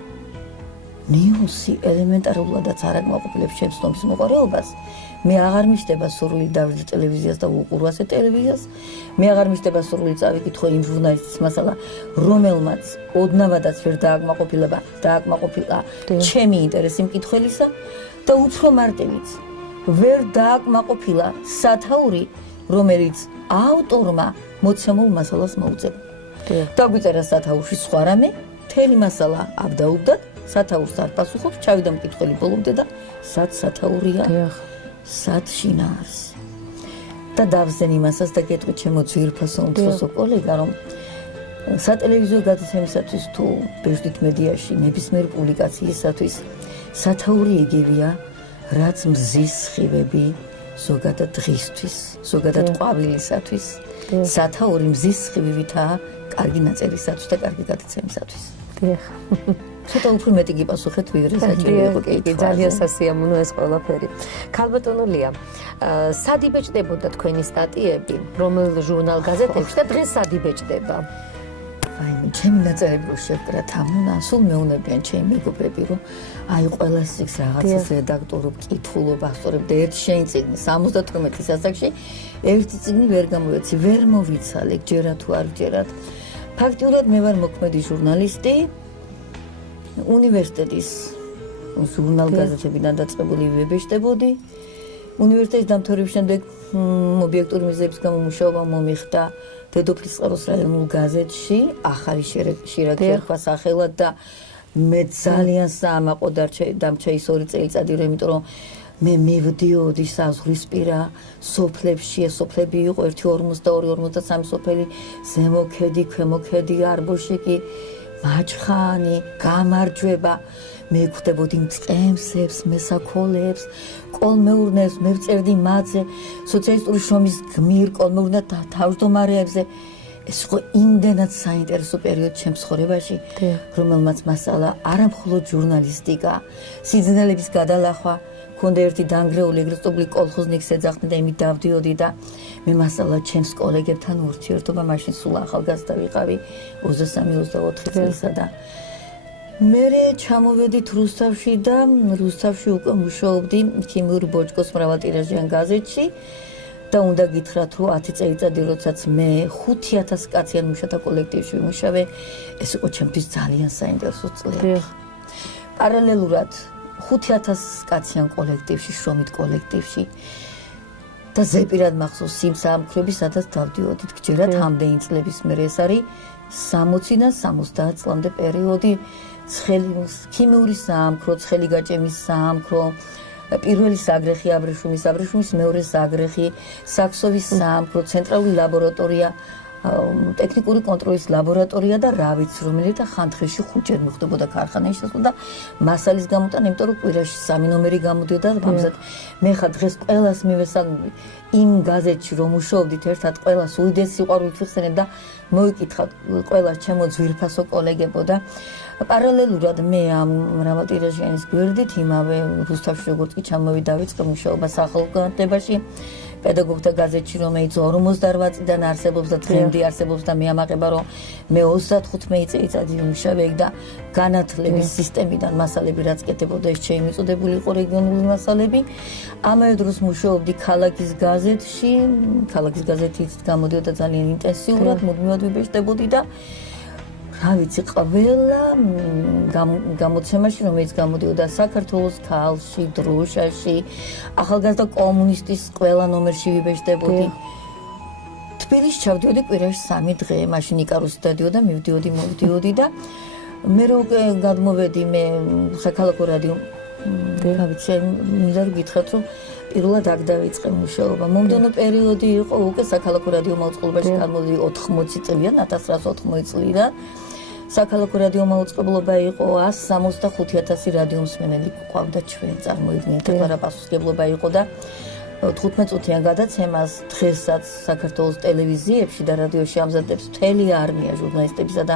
ნიუსი ელემენტარულადაც არ აკმაყოფილებს ჩემს ცნობის მოყვარეობას, მე აღარ მიშდება სურვილი დავიდე ტელევიზიას და ვუყურო ასე ტელევიზიას, მე აღარ მიშდება სურვილი წავიკითხო იმ ჟურნალისტის მასალა, რომელმაც ოდნავადაც ვერ დააკმაყოფილა ჩემი ინტერესი მკითხველისა და უფრო მარტივიც, ვერ დააკმაყოფილა სათაური, რომელიც ავტორმა მოცემულ მასალას მოუწევს. დაგვიწერა სათაურში სხვა რამე, მთელი მასალა აბდაუბდად, სათაურს არ პასუხობს, ჩავიდა მკითხველი ბოლომდე და სად სათაურია, სად შინაარს. და დავზენ იმასაც და გეტყვი ჩემო ძვირფასო უმცროსო კოლეგა, რომ სატელევიზიო გადაცემისათვის თუ ბეჭდით მედიაში ნებისმიერ პუბლიკაციისათვის სათაური იგივეა, რაც მზის სხივები ზოგადად დღისთვის, ზოგადად ყვავილისათვის. სათაური მზის სხივივითაა კარგი ნაწერისათვის და კარგი გადაცემისათვის. ცოტა უფრო მეტი გიპასუხეთ, ვიდრე საჭირო იყო კითხვა. ძალიან სასიამოვნო ეს ყველაფერი. ქალბატონო ლია, სად იბეჭდებოდა თქვენი სტატიები, რომელ ჟურნალ გაზეთებში და დღეს სად იბეჭდება? აი, ჩემი ნაწერები რო შევკრათ ამუნა, სულ მეუნებიან ჩემი მეგობრები, რომ აი ყველა სიგს რაღაცას რედაქტორობ, კითხულობ, ახსოვებ და ერთ შენ წიგნი 78 ასაკში ერთი წიგნი ვერ გამოვეცი, ვერ მოვიცალე, ჯერათ თუ არ ჯერათ. ფაქტიურად მე ვარ მოქმედი ჟურნალისტი. უნივერსიტეტის ჟურნალ-გაზეთებიდან დაწყებული ვებეჭდებოდი. უნივერსიტეტის დამთავრების შემდეგ ობიექტური მიზეზების გამო მუშაობა მომიხდა დედოფლის წყაროს რაიონულ გაზეთში, ახალი შირაგი ერქვა სახელად და მე ძალიან საამაყო დამრჩა ის 2 წელიწადი, იმიტომ რომ მე მივდიოდი საზღვრისპირა სოფლებში, ეს სოფლები იყო 1-42-43 სოფელი, ზემო ქედი, ქვემო ქედი, არბოშიკი, მაჩხანი, გამარჯვება, მე ვხვდებოდი მწყემსებს, მესაქოლეებს, კოლმეურნებს, მე ვწერდი მათზე, სოციალისტური შრომის გმირ კოლმეურნებად თავმჯდომარეებზე. ეს იყო იმდენად საინტერესო პერიოდი ჩემს ცხოვრებაში, რომელმაც მასალა არა მხოლოდ ჟურნალისტიკა, სიძნელების გადალახვა, ქონდა ერთი დანგრეული ეგრესტობლი კოლხოზნიკს ეძახდნენ და იმით დავდიოდი და მე მასალა ჩემს კოლეგებთან ურთიერთობა, მაშინ სულ ახალგაზრდა ვიყავი 23-24 წელსა და მერე ჩამოვედით რუსთავში და რუსთავში უკვე მუშაობდი ქიმიური ბოჭკოს მრავალტირაჟიან გაზეთში და უნდა გითხრათ, რომ 10 წელიწადი როდესაც მე 5000 კაციან მუშათა კოლექტივში ვიმუშავე, ეს იყო ჩემთვის ძალიან საინტერესო წლები. პარალელურად 5000 კაციან კოლექტივში, შრომით კოლექტივში და ზეპირად მახსოვს იმ საამქროები, სადაც დავდიოდით გჯერათ ამდენი წლების მერე, ეს არის 60-დან 70 წლამდე პერიოდი, ქიმიური საამქრო, ცხელი გაჭემის საამქრო, პირველი საგრეხი აბრეშუმის მეორე საგრეხი, საქსოვის საამქრო, ცენტრალური ლაბორატორია, ტექნიკური კონტროლის ლაბორატორია და რა ვიცი, რომელიც ხანთხეში 5 ჯერ მოხდებოდა ქარხანაში შესვლა და მასალის გამოტანა, იმიტომ რომ კვირაში 3 ნომერი გამოდიოდა და ამბობთ მე ხა დღეს ყველას მივესალმები იმ გაზეთში რომ მუშაობდით ერთად ყველას უდიდესი სიყვარულით ვიხსენებ და მოიკითხავთ ყველას ჩემო ძვირფასო კოლეგებო და პარალელურად მე ამ მრავალტირაჟიანის გვერდით იმავე რუსთავში როგორც კი ჩამოვიდავიწყე მუშაობა სახალხო განათლებაში პედაგოგთა გაზეთში რომელიც 58 წლიდან არსებობს და დღემდე არსებობს და მე ამაყება რომ მე 35 წელიწადი ვიმუშავე და განათლების სისტემიდან მასალები რაც კეთებოდა ეს შეიმიწოდებული იყო რეგიონული მასალები ამავე დროს მუშაობდი ქალაქის გაზეთში ქალაქის გაზეთით გამოდიოდა ძალიან ინტენსიურად მუდმივად ვიბეჭდებოდი და რა ვიცი ყველა გამოცემაში რომელიც გამოდიოდა საქართველოს ქალში, დროშაში, ახალგაზრდა კომუნისტის ყველა ნომერში ვიბეჭდებოდი. თბილისში ჩავდიოდი კვირაში 3 დღე, მაშინ იკარუსი დადიოდა, მივდიოდი და მე რო გადმოვედი მე საქალაქო რადიო რა ვიცი, მინდა გითხრათ რომ პირველად აქ დავიწყე მუშაობა. მომდევნო პერიოდი იყო უკვე საქალაქო რადიო მაუწყებლობაში გამოვიდი 80 წლიდან, 1980 წლიდან. საქალაქო რადიო მაუწყებლობა იყო 165,000 რადიო მსმენელი ყავდა ჩვენ წარმოიდგინეთ რა პასუხისმგებლობა იყო და 15 წუთიან გადაცემას დღესაც საქართველოს ტელევიზიებში და რადიოში ამზადებს მთელი არმია ჟურნალისტებისა და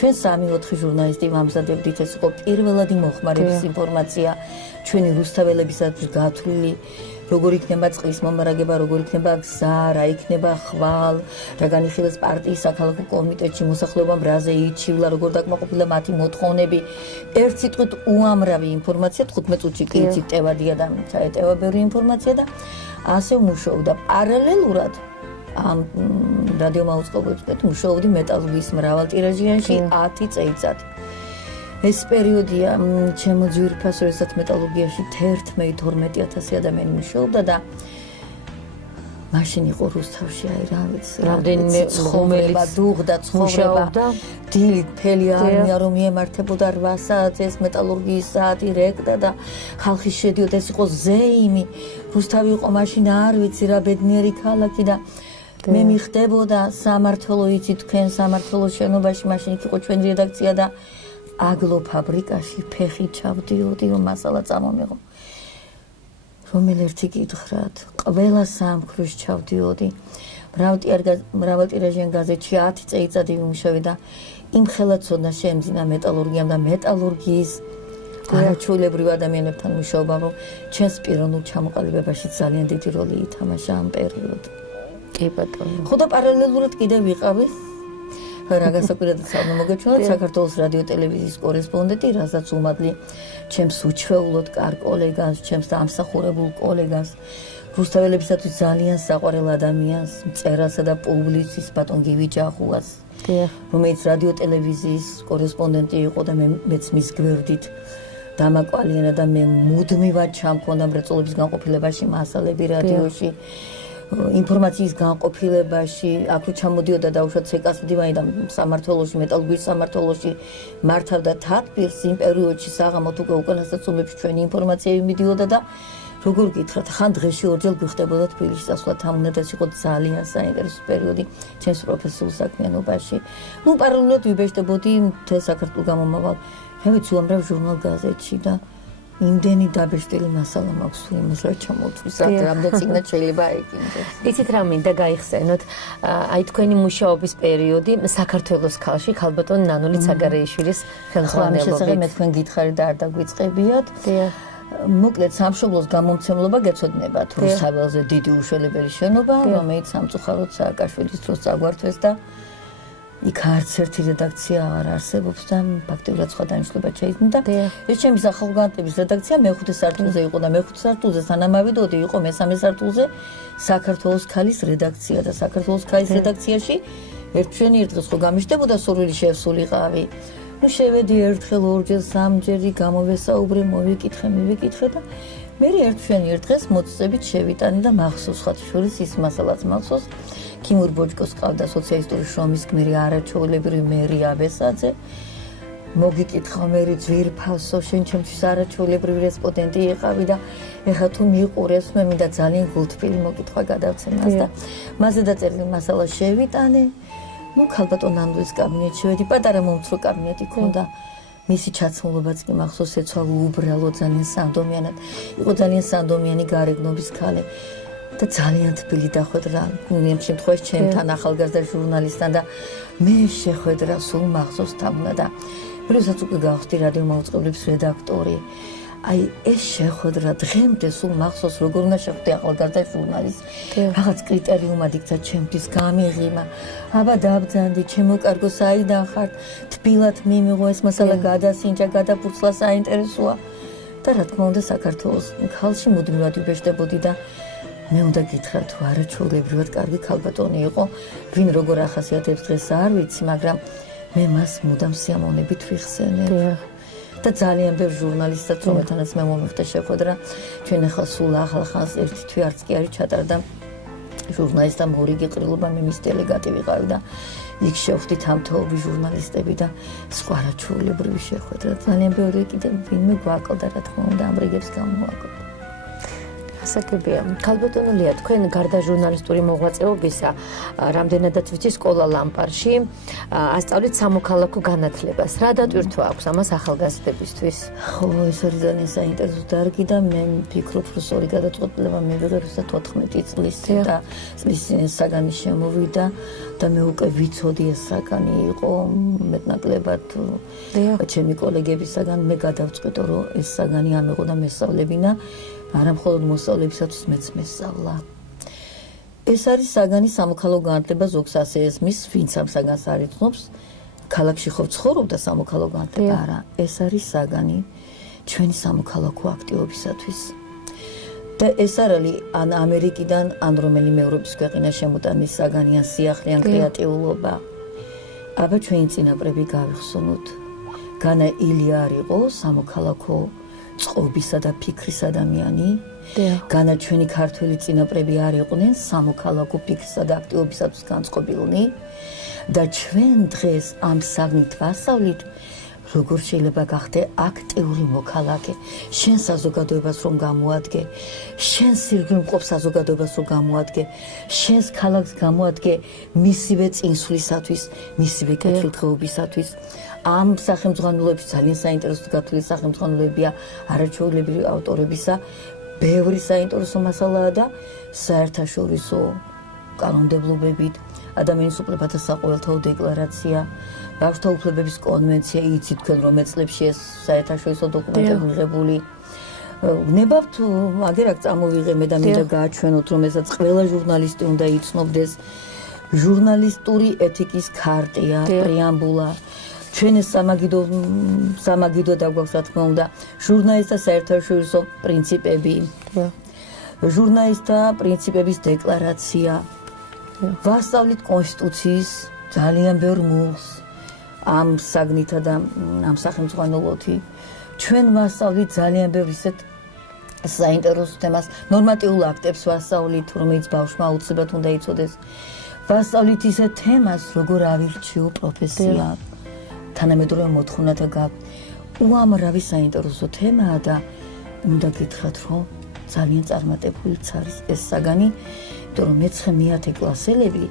ჩვენ 3-4 ჟურნალისტი ამზადებდით ეს იყო პირველადი მოხმარების ინფორმაცია ჩვენი რუსთაველებისათვის გათვლილი როგორ იქნება წყლის მომარაგება, როგორ იქნება გზა, რა იქნება ხვალ, რა განიხილეს პარტიის საქალაქო კომიტეტში, მოსახლეობამ რაზე იჩივლა, როგორ დაკმაყოფილა მათი მოთხოვნები. ერთ სიტყვით უამრავი ინფორმაცია 15 წუთში კი იცით ტევადია და ჩაეტევა ბევრი ინფორმაცია და ასე მუშაობდა. პარალელურად ამ რადიო მაუწყებლობის მუშაობდი მეტალურგიის მრავალტირაჟიანში 10 წელიწად. ეს პერიოდია ჩემო ძვირფასო ესაც მეტალურგიაში 11-12,000 ადამიანი მუშაობდა და მაშინ იყო რუსთავში აი რა ვიცი რამდენიმე ხომელება დუღდა ცხოვრება დილით მთელი არმია რომ მიემართებოდა 8 საათს ეს მეტალურგიის საათი რეკდა და ხალხი შედიოდა ეს იყო ზეიმი რუსთავი იყო მაშინ არ ვიცი რა ბედნიერი ქალაქი და მე მიხდებოდა სამართლო იცი თქვენ სამართლოს შენობაში მაშინ იყო ჩვენი რედაქცია და აგლო ფაბრიკაში ფეხი ჩავდიოდი რომ მასალა წამომიღო რომელ ერთი გითხრათ ყველა სამქროში ჩავდიოდი მრავალტირაჟიან გაზეთში 10 წელიწადი ვიმუშავე და იმ ხელაცოდნა შემძინა მეტალურგიამ და მეტალურგიის არაჩვეულებრივ ადამიანებთან მუშაობა რომ ჩვენს პიროვნულ ჩამოყალიბებაში ძალიან დიდი როლი ითამაშა ამ პერიოდში კი ბატონო ხო და პარალელურად კიდევ ვიყავი რა გასაკვირად მოგეჩვენოთ საქართველოს რადიო ტელევიზიის კორესპონდენტი, რასაც უმადლი ჩემს უჩვეულოდ კარგ კოლეგას, ჩემს დამსახურებულ კოლეგას, რუსთაველებისათვის ძალიან საყვარელ ადამიანს, მწერალსა და პუბლიცისტს ბატონ გივი ჯახუას, რომელიც რადიო ტელევიზიის კორესპონდენტი იყო და მეც მის გვერდით დამაკვალიანა და მე მუდმივად ჩამქონდა მრეწველობის განყოფილებაში მასალები რადიოში. ინფორმაციის განყოფილებაში, აქ ჩამოდიოდა დაუშვათ ცეკას მდივანი და სამართლოში, მეტალურგიის სამართლოში მართავდა თათბირს იმ პერიოდში საღამოთ უკვე უკანასკნელებში ჩვენი ინფორმაციები მიდიოდა და როგორ გითხრათ, ხან დღეში ორჯერ გვიხდებოდა თბილისში წასვლა თან უნდა ეს იყო ძალიან საინტერესო პერიოდი ჩემს პროფესიულ საქმიანობაში. ნუ პარალელურად ვიბეჭდებოდი მთელ საქართველოს გამომავალ, რა ვიცი, უამრავ ჟურნალ გაზეთში და იმდენი დაბეჭდილი მასალა მაქვს თუ იმას რა ჩამოვწვის, რამდენ წიგნად შეიძლება აიგინდეს. იცით რა მინდა გაიხსენოთ, აი თქვენი მუშაობის პერიოდი საქართველოს ქალში ქალბატონ ნანული ცაგარეიშვილის ხელმძღვანელობით. მე თქვენ გითხარით და არ დაგვიწყებიათ. მოკლედ სამშობლოს გამომცემლობა გეცოდნებათ რუსთაველზე დიდი უშველებელი შენობა, რომელიც სამწუხაროდ სააკაშვილის დროს წაგვართვეს და იქ არც ერთი რედაქცია აღარ არსებობს და ფაქტიურად სხვა დანიშნულება შეიძლება და ეს ჩემი სახალხო განათლების რედაქცია მეხუთე სართულზე იყო და მეხუთე სართულზე სანამ ავიდოდი იყო მესამე სართულზე საქართველოს ქალის რედაქცია და საქართველოს ქალის რედაქციაში ერთშვენი ერთ დღეს ხო გამიშდებოდა სურვილი შევსულიყავი ნუ შევედი ერთხელ ორჯერ სამჯერი გამოვესაუბრე მოვიკითხე და მე ერთშვენი ერთ დღეს მოწესებით შევიტანე და მახსოვს ხათშორის ის მასალაც მახსოვს ქიმურ ბოჯკოს ყავდა სოციალისტური შრომის გმირი არაჩვეულებრივი მერი აბესაძე მოგიკითხა მე ძვირფასო შენ ჩემთვის არაჩვეულებრივი რესპონდენტი იყავი და ეხლა თუ მიყურებს მე მინდა ძალიან გულთბილი მოკითხვა გადავცე მას და მასზე დაწერილი მასალა შევიტანე ნუ ქალბატონ ნამდვილის კაბინეტში ვედი პატარა მომცრო კაბინეტი ქონდა მისი ჩაცმულობაც კი მახსოვს ეცვა უბრალო ძალიან სანდომიანად იყო ძალიან სანდომიანი გარეგნობის ქალი და ძალიან თბილი დახვედრა იმ შემთხვევაში ჩემთან ახალგაზრდა ჟურნალისტთან და მე შეხვედრა სულ მახსოვს თამნა და როდესაც უკვე გავხდი რადიო მაუწყებლობის რედაქტორი აი ეს შეხვედრა დღემდე სულ მახსოვს როგორ უნდა შეხვდე ახალგაზრდა ჟურნალისტს რაღაც კრიტერიუმად იქცა ჩემთვის გამიღიმა აბა დაბძანდი ჩემო კარგო საიდან ხარ თბილად მიმიღო ეს მასალა გადასინჯა გადაფურცლა საინტერესოა და რა თქმა უნდა საქართველოს ხალხში მუდმივად ვიბეჭდებოდი და მე უნდა გითხრა თუ არაჩვეულებრივად კარგი ქალბატონი იყო ვინ როგორ ახასიათებს დღეს არ ვიცი მაგრამ მე მას მუდამ სიამოვნებით ვიხსენებ და ძალიან ბევრ ჟურნალისტსაც რომელთანაც მე მომიხდა შეხვედრა ჩვენ ახლა სულ ახალხანს ერთი თვე არც კი არის ჩატარდა ჟურნალისტთა მორიგი ყრილობა მე მის დელეგატი ვიყავი და იქ შევხვდით ამთაობი ჟურნალისტები და სხვა არაჩვეულებრივი შეხვედრა ძალიან ბევრი კიდევ ვინმე გვაკლდა რა თქმა უნდა ამ რიგებს გამოაკლდა ასაკებია. ქალბატონო ლია, თქვენ გარდა ჟურნალისტური მოღვაწეობისა, რამდენადაც ვიცი სკოლა ლამპარში, ასწავლით სამოქალაქო განათლებას. რა დატვირთვა აქვს ამას ახალგაზრდებისთვის? ხო, ეს არის ძალიან საინტერესო დარგი და მე ვფიქრობ, რომ სწორი გადაწყვეტილება მივიღე, როცა 14 წლის და წლის საგანი შემოვიდა და მე უკვე ვიცოდი ეს საგანი იყო მეტნაკლებად ჩემი კოლეგებისაგან მე გადავწყვიტე, რომ ეს საგანი ამეღო და მესწავლებინა არა მხოლოდ მოსწავლებისათვის მეც მესწავლა. ეს არის საგანი სამოქალაქო განათლება ზოგს ასე ესმის, ვინც ამ საგანს არ იცნობს, ქალაქში ხო ცხოვრობდა სამოქალაქო განათლება არა. ეს არის საგანი ჩვენი სამოქალაქო აქტივობისათვის. და ეს არ არის ან ამერიკიდან, ან რომელიმე ევროპის ქვეყანა შემოტანის საგანი, ან სიახლე, ან კრეატიულობა. აბა ჩვენი წინაპრები გავიხსენოთ. განა ილია არ იყო სამოქალაქო წყობისა და ფიქრის ადამიანი. განა ჩვენი ქართველი წინაპრები არ იყვნენ სამოქალაქო ფიქრისა და აქტივობისათვის განწყობილნი და ჩვენ დღეს ამ საგნით ვასწავლით როგორ შეიძლება გახდე აქტიური მოქალაქე შენ საზოგადოებას რომ გამოადგე შენ სირგმლყოფ საზოგადოებას რომ გამოადგე შენს ქალაქს გამოადგე მისივე წინსვლისათვის მისივე კეთილდღეობისათვის ამ სახელმძღვანელოებში ძალიან საინტერესო გათვლილი სახელმძღვანელოებია არაჩვეულებრივი ავტორებისა ბევრი საინტერესო მასალაა და საერთაშორისო კანონმდებლობებით ადამიანის უფლებათა საყოველთაო დეკლარაცია ბავშვთა უფლებების კონვენცია იცით თქვენ რომ წლებში ეს საერთაშორისო დოკუმენტები მიღებული ვნებავთ აგერ აქ წამოვიღე მე და მინდა გააჩვენოთ რომ ესაც ყველა ჟურნალისტი უნდა იცნობდეს ჟურნალისტური ეთიკის ქარტია პრეამბულა ჩვენ ეს სამაგიდო დაგვაქვს რა თქმა უნდა ჟურნალისტთა საერთაშორისო პრინციპები ჟურნალისტთა პრინციპების დეკლარაცია ვასწავლით კონსტიტუციის ძალიან ბევრ მუხს ამ საგნითა და ამ სახელმძღვანელოთი ჩვენ ვასწავლით ძალიან ბევრ ისეთ საინტერესო თემას ნორმატიულ აქტებს ვასწავლით რომელიც ბავშვმა აუცილებლად უნდა იცოდეს ვასწავლით ისეთ თემას როგორ ავირჩიო პროფესია თანამედროვე მოთხოვნათა უამრავი საინტერესო თემაა და უნდა გითხრათ რომ ძალიან წარმატებულიც არის ეს საგანი იმიტომ რომ მე-9 კლასელები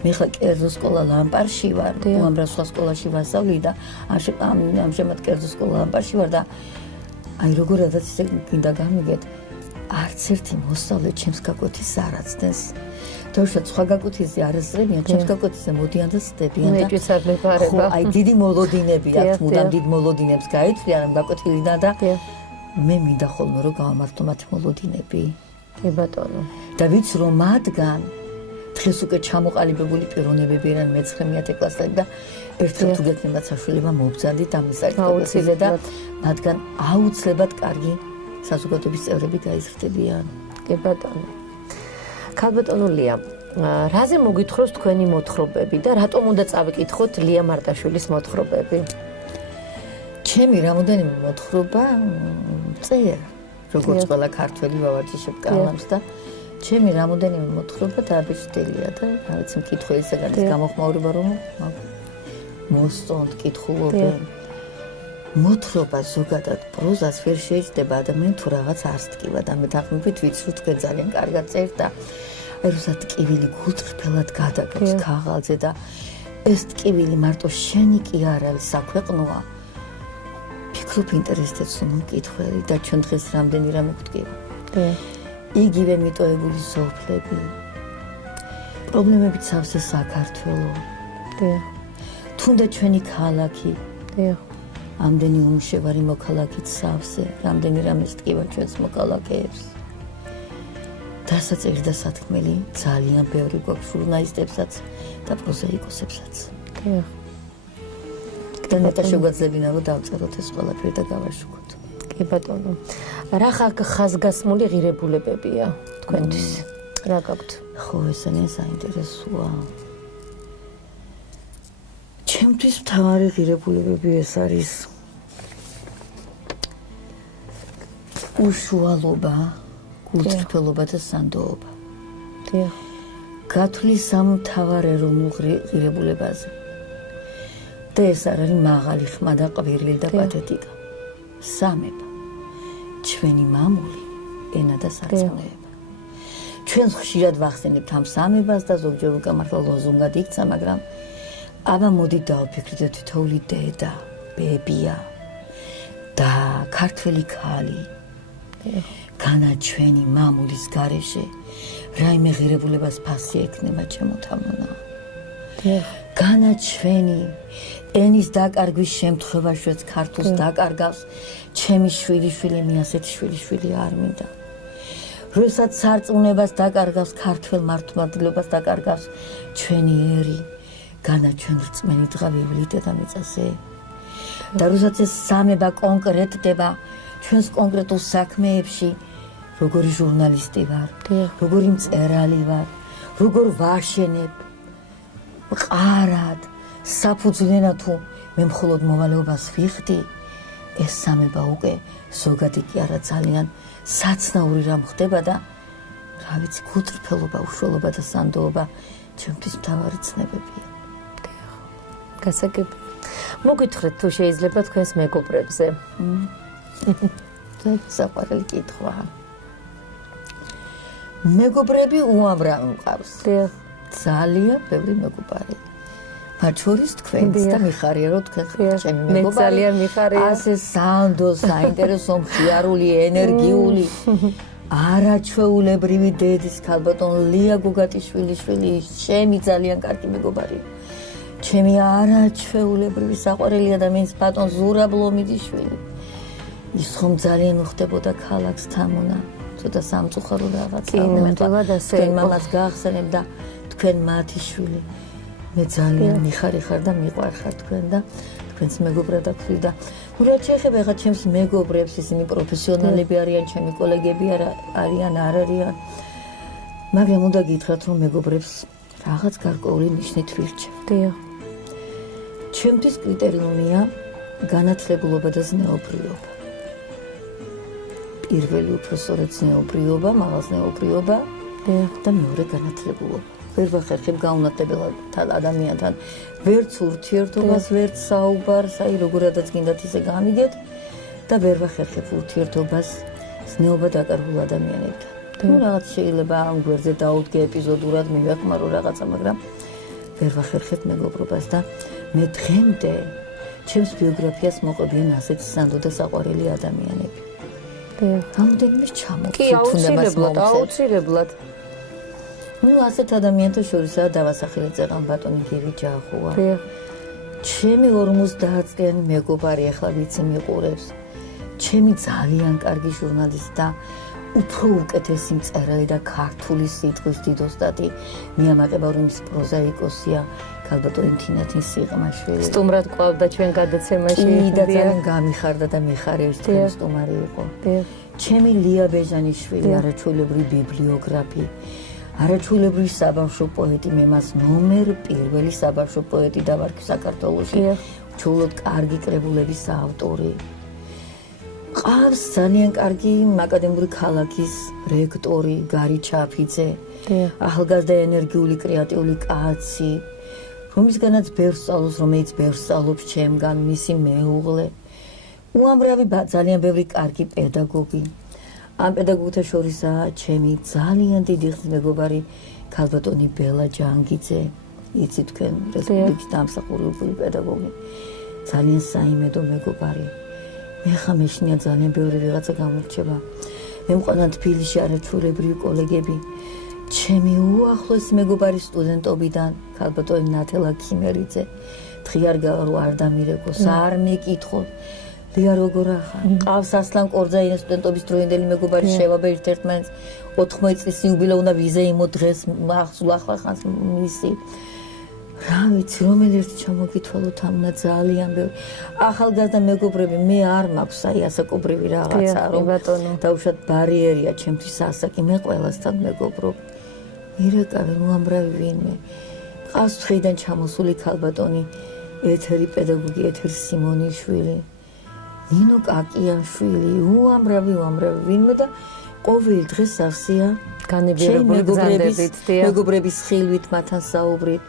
მე ხა კერძო სკოლა ლამპარში ვარ უამრავ სხვა სკოლაში ვასწავლი და ამჟამად კერძო სკოლა ლამპარში ვარ და აი როგორადაც ისე გინდა გამიგეთ არც ერთი მოსწავლე ჩემს გაკვეთილს არ აცდენს თორსა სხვა გაკვეთილზე არ ესწრებიან ჩემს გაკვეთილზე მოდიან და სდებიან და ხო აი დიდი მოლოდინები აქვს მუდამ დიდ მოლოდინებს გაიწვიან ამ გაკვეთილიდან და მე მინდა ხოლმე რომ გავამართლო მათი მოლოდინები კი ბატონო და ვიცი რომ მათგან დღეს უკვე ჩამოყალიბებული პიროვნებები არიან მე-9 კლასელები და ერთხელ თუ გექნებათ საშუალება მობრძანდით ამ საკითხებზე და მათგან აუცილებლად კარგი საზოგადოების წევრები გაიზრდებიან. კი ბატონო. ქალბატონო ლია, რაზე მოგითხროს თქვენი მოთხრობები და რატომ უნდა წავიკითხოთ ლია მარტაშვილის მოთხრობები? ჩემი რამოდენიმე მოთხრობა წერა, როგორც ყველა ქართველი ვავარჯიშებ კალამს და ჩემი რამოდენიმე მოთხრობა დააბეჭდილია და რა ვიცი მკითხველისაგან ის გამოხმაურება რომ მოსწონთ, კითხულობენ. მოთხრობა ზოგადად პროზას ვერ შეეჯდება ადამიანი თუ რაღაც არ ტკივა და მეთანხმებით ვიცი თქვენ ძალიან კარგად წერთ და აი როცა ტკივილი გულწრფელად გადაგებს ქაღალდზე და ეს ტკივილი მარტო შენი კი არ არის საქვეყნოა ფიქრობ ინტერესებს მომკითხველი და ჩვენ დღეს რამდენი რამე გვტკივა იგივე მიტოებული სოფლები პრობლემებით სავსე საქართველო თუნდაც ჩვენი ქალაქი ამდენი უმშევარი მოქალაქით სავსე რამდენი რამეს ტკივა ჩვენს მოქალაქეებს დასაწერი და სათქმელი ძალიან ბევრი გვაქვს ჟურნალისტებსაც და პროზაიკოსებსაც და ნეტა შეგვაძლებინა რომ დავწეროთ ეს ყველაფერი და გავაშუქოთ კი ბატონო რა ხაზგასმული ღირებულებებია თქვენთვის რა გაქვთ ხო ესენი საინტერესოა ჩემთვის მთავარი ღირებულებები ეს არის უშუალობა გულწრფელობა და სანდოობა გათვლის ამ მთავარ ეროვნულ ღირებულებაზე და ეს არ არის მაღალი ხმა და ყვირილი და პათეტიკა სამება ჩვენი მამული ენა და სარწმუნოება ჩვენ ხშირად ვახსენებთ ამ სამებას და ზოგჯერ უკვე მართლა ლოზუნგად იქცა მაგრამ აბა მოდი დავფიქრდეთ თითოეული დედა ბებია და ქართველი ქალი განა ჩვენი მამულის გარეშე რაიმე ღირებულებას ფასი ექნება ჩემოთამონა განა ჩვენი ენის დაკარგვის შემთხვევაშიც ქართულს დაკარგავს ჩემი შვილიშვილი მე ასეთი შვილიშვილი არ მინდა როდესაც სარწმუნოებას დაკარგავს ქართველ მართლმადიდებლობას დაკარგავს ჩვენი ერი განა ჩვენ რწმენი დღავიული დედამიწაზე და როდესაც ეს სამება კონკრეტდება ჩვენს კონკრეტულ საქმეებში როგორი ჟურნალისტი ვარ როგორი მწერალი ვარ როგორ ვაშენებ მყარად საფუძვლიანად თუ მე მხოლოდ მოვალეობას ვიხდი ეს სამება უკვე ზოგადი კი არა ძალიან საცნაური რამ ხდება და რა ვიცი გულწრფელობა უშუალობა და სანდოობა ჩემთვის მთავარი ცნებებია გასაგები მოგითხრეთ თუ შეიძლება თქვენს მეგობრებზე საყვარელი კითხვა მეგობრები უამრავი მყავს ძალიან ბევრი მეგობარი მათ შორის თქვენც და მიხარია რომ თქვენ ჩემი მეგობარი მე ძალიან მიხარია ასე სანდო საინტერესო მხიარული ენერგიული არაჩვეულებრივი დედის ქალბატონ ლია გუგატიშვილის შვილი ჩემი ძალიან კარგი მეგობარია ჩემი არაჩვეულებრივი საყვარელი ადამიანის ბატონ ზურაბ ლომიდის შვილი ის ხომ ძალიან უხდებოდა ქალაქს თამონა ცოტა სამწუხარო რაღაცა თქვენ მამას გაახსენებ და თქვენ მათი შვილი მე ძალიან მიხარ და მიყვარხარ თქვენ და თქვენს მეგობრად აქვთ და ნუ რა შეეხება ახლა ჩემს მეგობრებს ისინი პროფესიონალები არიან ჩემი კოლეგები არიან არ არიან მაგრამ უნდა გითხრათ რომ მეგობრებს რაღაც გარკვეული ნიშნით ვირჩევ ჩემთვის კრიტერიუმია განათლებულობა და ზნეობრიობა პირველი უпроსორეთ ზნეობრიობა მაღალ ზნეობრიობა და მეორე განათლებულობა ვერ ვახერხებ გაუნათლებელ ადამიანთან ვერც ურთიერთობას ვერც საუბარს აი როგორადაც გინდათ ისე გამიგეთ და ვერ ვახერხებ ურთიერთობას ზნეობა დაკარგულ ადამიანებთან ну რაღაც შეიძლება ამ გვერდზე დაუდგე ეპიზოდურად მივეხმარო რაღაცა მაგრამ ვერ ვახერხებ მეგობრობას და მე დღემდე ჩემს ბიოგრაფიას მოყვებიან ასეთი სანდო და საყვარელი ადამიანები რამდენიმე ჩამოვთუნებას აუცილებლად ну ასეთ ადამიანთა შორისაა დავასახელე წეღან ბატონი გივი ჯახუა ჩემი 50 წლიანი მეგობარი ახლა ვიცი მიყურებს ჩემი ძალიან კარგი ჟურნალისტი და უფრო უკეთესი მწერალი და ქართული სიტყვის დიდოსტატი მიამაყება რომ ის პროზაიკოსია ქალბატონი თინათინ სიღმაშვილი სტუმრად ყვავდა ჩვენ გადაცემაში და ძალიან გამიხარდა და მიხარია ის თქვენი სტუმარი იყო ჩემი ლია ბეჟანიშვილი არაჩვეულებრივი ბიბლიოგრაფი არაჩვეულებრივი საბავშვო პოეტი მე მას ნომერ პირველი საბავშვო პოეტი დავარქი საქართველოში ჩულოდ კარგი კრებულების ავტორი ყავს ძალიან კარგი აკადემიური ქალაქის რექტორი გარი ჩაფიძე ახალგაზრდა ენერგიული კრეატიული კაცი რომისგანაც ბევრს სწავლობს რომელიც ბევრს სწავლობს ჩემგან მისი მეუღლე უამრავი ძალიან ბევრი კარგი პედაგოგი. ამ პედაგოგთა შორისაა ჩემი ძალიან დიდი ხნის მეგობარი ქალბატონი ბელა ჯანგიძე. იცით თქვენ რესპუბლიკის დამსახურებული პედაგოგი. ძალიან საიმედო მეგობარი. მე ხა მეშინია ძალიან ბევრი ვიღაცა გამორჩება. მე მყავდა თბილისში არაჩვეულებრივი კოლეგები. ჩემი უახლოესი მეგობარი სტუდენტობიდან ქალბატონი ნათელა ქიმერიძე. დღიარგარო არ დამირეკოს, არ მეკითხო. ლია როგორ ახარ? ყავს ასლან კორძაინა სტუდენტობის დროინდელი მეგობარი შევაბე ერთ-ერთმანეთს 80 წლის იუბილე უნდა ვიზეიმო დღეს ახსულ ახლა ხანს მისი. რა ვიცი, რომელი ერთი ჩამოგითვალოთ ამნა ძალიან ბევრი. ახალგაზრდა მეგობრები მე არ მაქვს აი ასაკობრივი რაღაცა რომ დაუშვათ ბარიერია ჩემთვის ასაკი, მე ყველასთან მეგობრობ. მირეკავი უამრავი ვინმე. ყავს დღიდან ჩამოსული ქალბატონი ეთერი პედაგოგი ეთერ სიმონიშვილი. ნინო კაკიანშვილი, უამრავი ვინმე და ყოველ დღეს ასია განებიერებული გზანდებით, მეგობრების ხილვით მათთან საუბრით.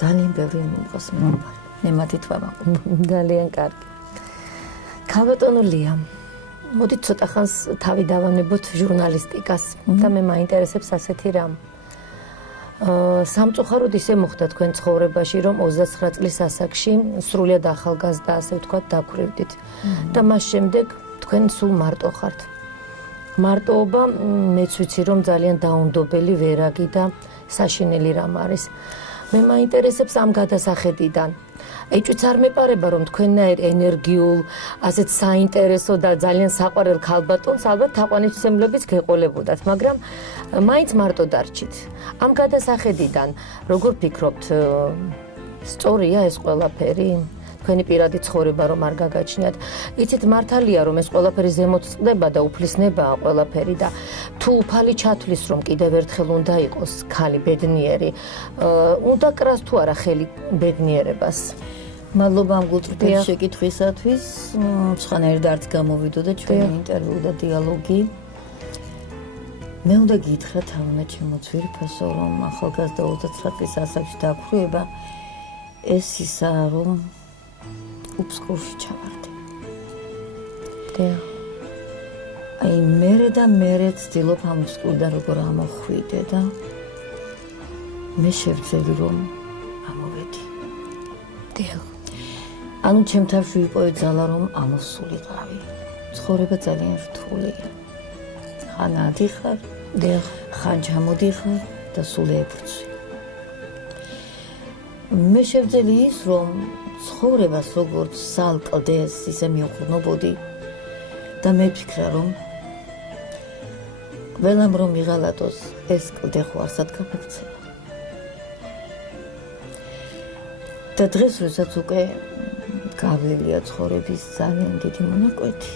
ძალიან ბევრი მიყავს მეგობარი. მე მათი თვა მაყოფ. ძალიან კარგი. ქალბატონო ლია, მოდით ცოტა ხანს თავი დავანებოთ ჟურნალისტიკას და მე მაინტერესებს ასეთი რამ. სამწუხაროდ ისე მოხდა თქვენ ცხოვრებაში, რომ 29 წლის ასაკში სრულიად ახალგაზრდა, ასე ვთქვათ, დაქვრივდით და მას შემდეგ თქვენ სულ მარტო ხართ. მარტოობა მეც ვიცი, რომ ძალიან დაუნდობელი ვერაგი და საშინელი რამ არის. მე მაინტერესებს ამ გადასახედიდან. ეჭვიც არ მეპარება, რომ თქვენნაირ ენერგიულ, ასეთ საინტერესო და ძალიან საყვარელ ქალბატონს ალბათ თაყვანისმცემლებიც გეყოლებოდათ, მაგრამ მაინც მარტო დარჩით. ამ გადასახედიდან, როგორ ფიქრობთ, სწორია ეს ყველაფერი? თქვენი პირადი ცხოვრება რომ არ გაგაჩნიათ. იცით მართალია რომ ეს ყველაფერი ზემოთ წყდება და უფლისნებაა ყველაფერი და თუ უფალი ჩათვლის რომ კიდევ ერთხელ უნდა იყოს ქალი ბედნიერი, უნდა კრას თუ არა ხელი ბედნიერებას. მადლობა ამ გულწრფელი შეკითხვისათვის. სხვანაირად არც გამოვიდოდა ჩვენი ინტერვიუ და დიალოგი. მე უნდა გითხრა თავმა ჩემო ძვირფასო, რომ ახალგაზრდა 29 წლის ასაკში დაქვრივება ეს ისაა, რომ უბსკურში ჩავარდი. აი მერე ვცდილობ ამ უბსკურიდან როგორ ამოხვიდე და მე შევძელი რომ ამოვედი. ანუ ჩემ თავში ვიპოვე ძალა რომ ამოსულიყავი. ცხოვრება ძალიან რთულია. ხან ადიხარ, ხან ჩამოდიხარ და სულ ებრწვი. მე შევძელი ის რომ ცხოვრებას როგორც სალკლდეს ისე მივყრნობოდი და მე ვფიქრა რომ ყველამ რომ მიღალატოს ეს კლდე ხო არსად გამექცევა. და დღეს როდესაც უკვე გავლილია ცხოვრების ძალიან დიდი მონაკვეთი,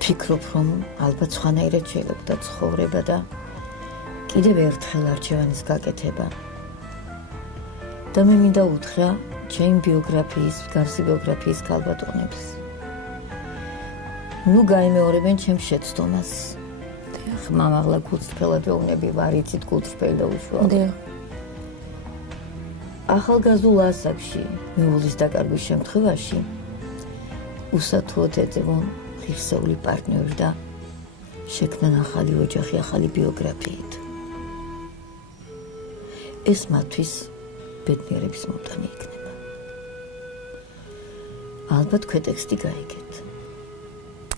ფიქრობ რომ ალბათ სხვანაირად შეიძლება ცხოვრება და კიდევ ერთხელ არჩევანის გაკეთება. და მე მინდა უთხრა ჩემი ბიოგრაფიის, გარსი ბიოგრაფიის ქალბატონებს. ნუ გაიმეორებენ ჩემს შეცდომას. ხმამაღლა გულწრფელად ვეუბნები, ვარ იცით გულწრფელი და უშუალო. ახალგაზრდულ ასაკში, მეუღლის დაკარგვის შემთხვევაში, უსათუოდ ეძებონ ღირსეული პარტნიორი და შექმნან ახალი ოჯახი, ახალი ბიოგრაფიით. ეს მათთვის ბედნიერების მომტანი იქნება. ალბათ ქვეტექსტი გაიგეთ.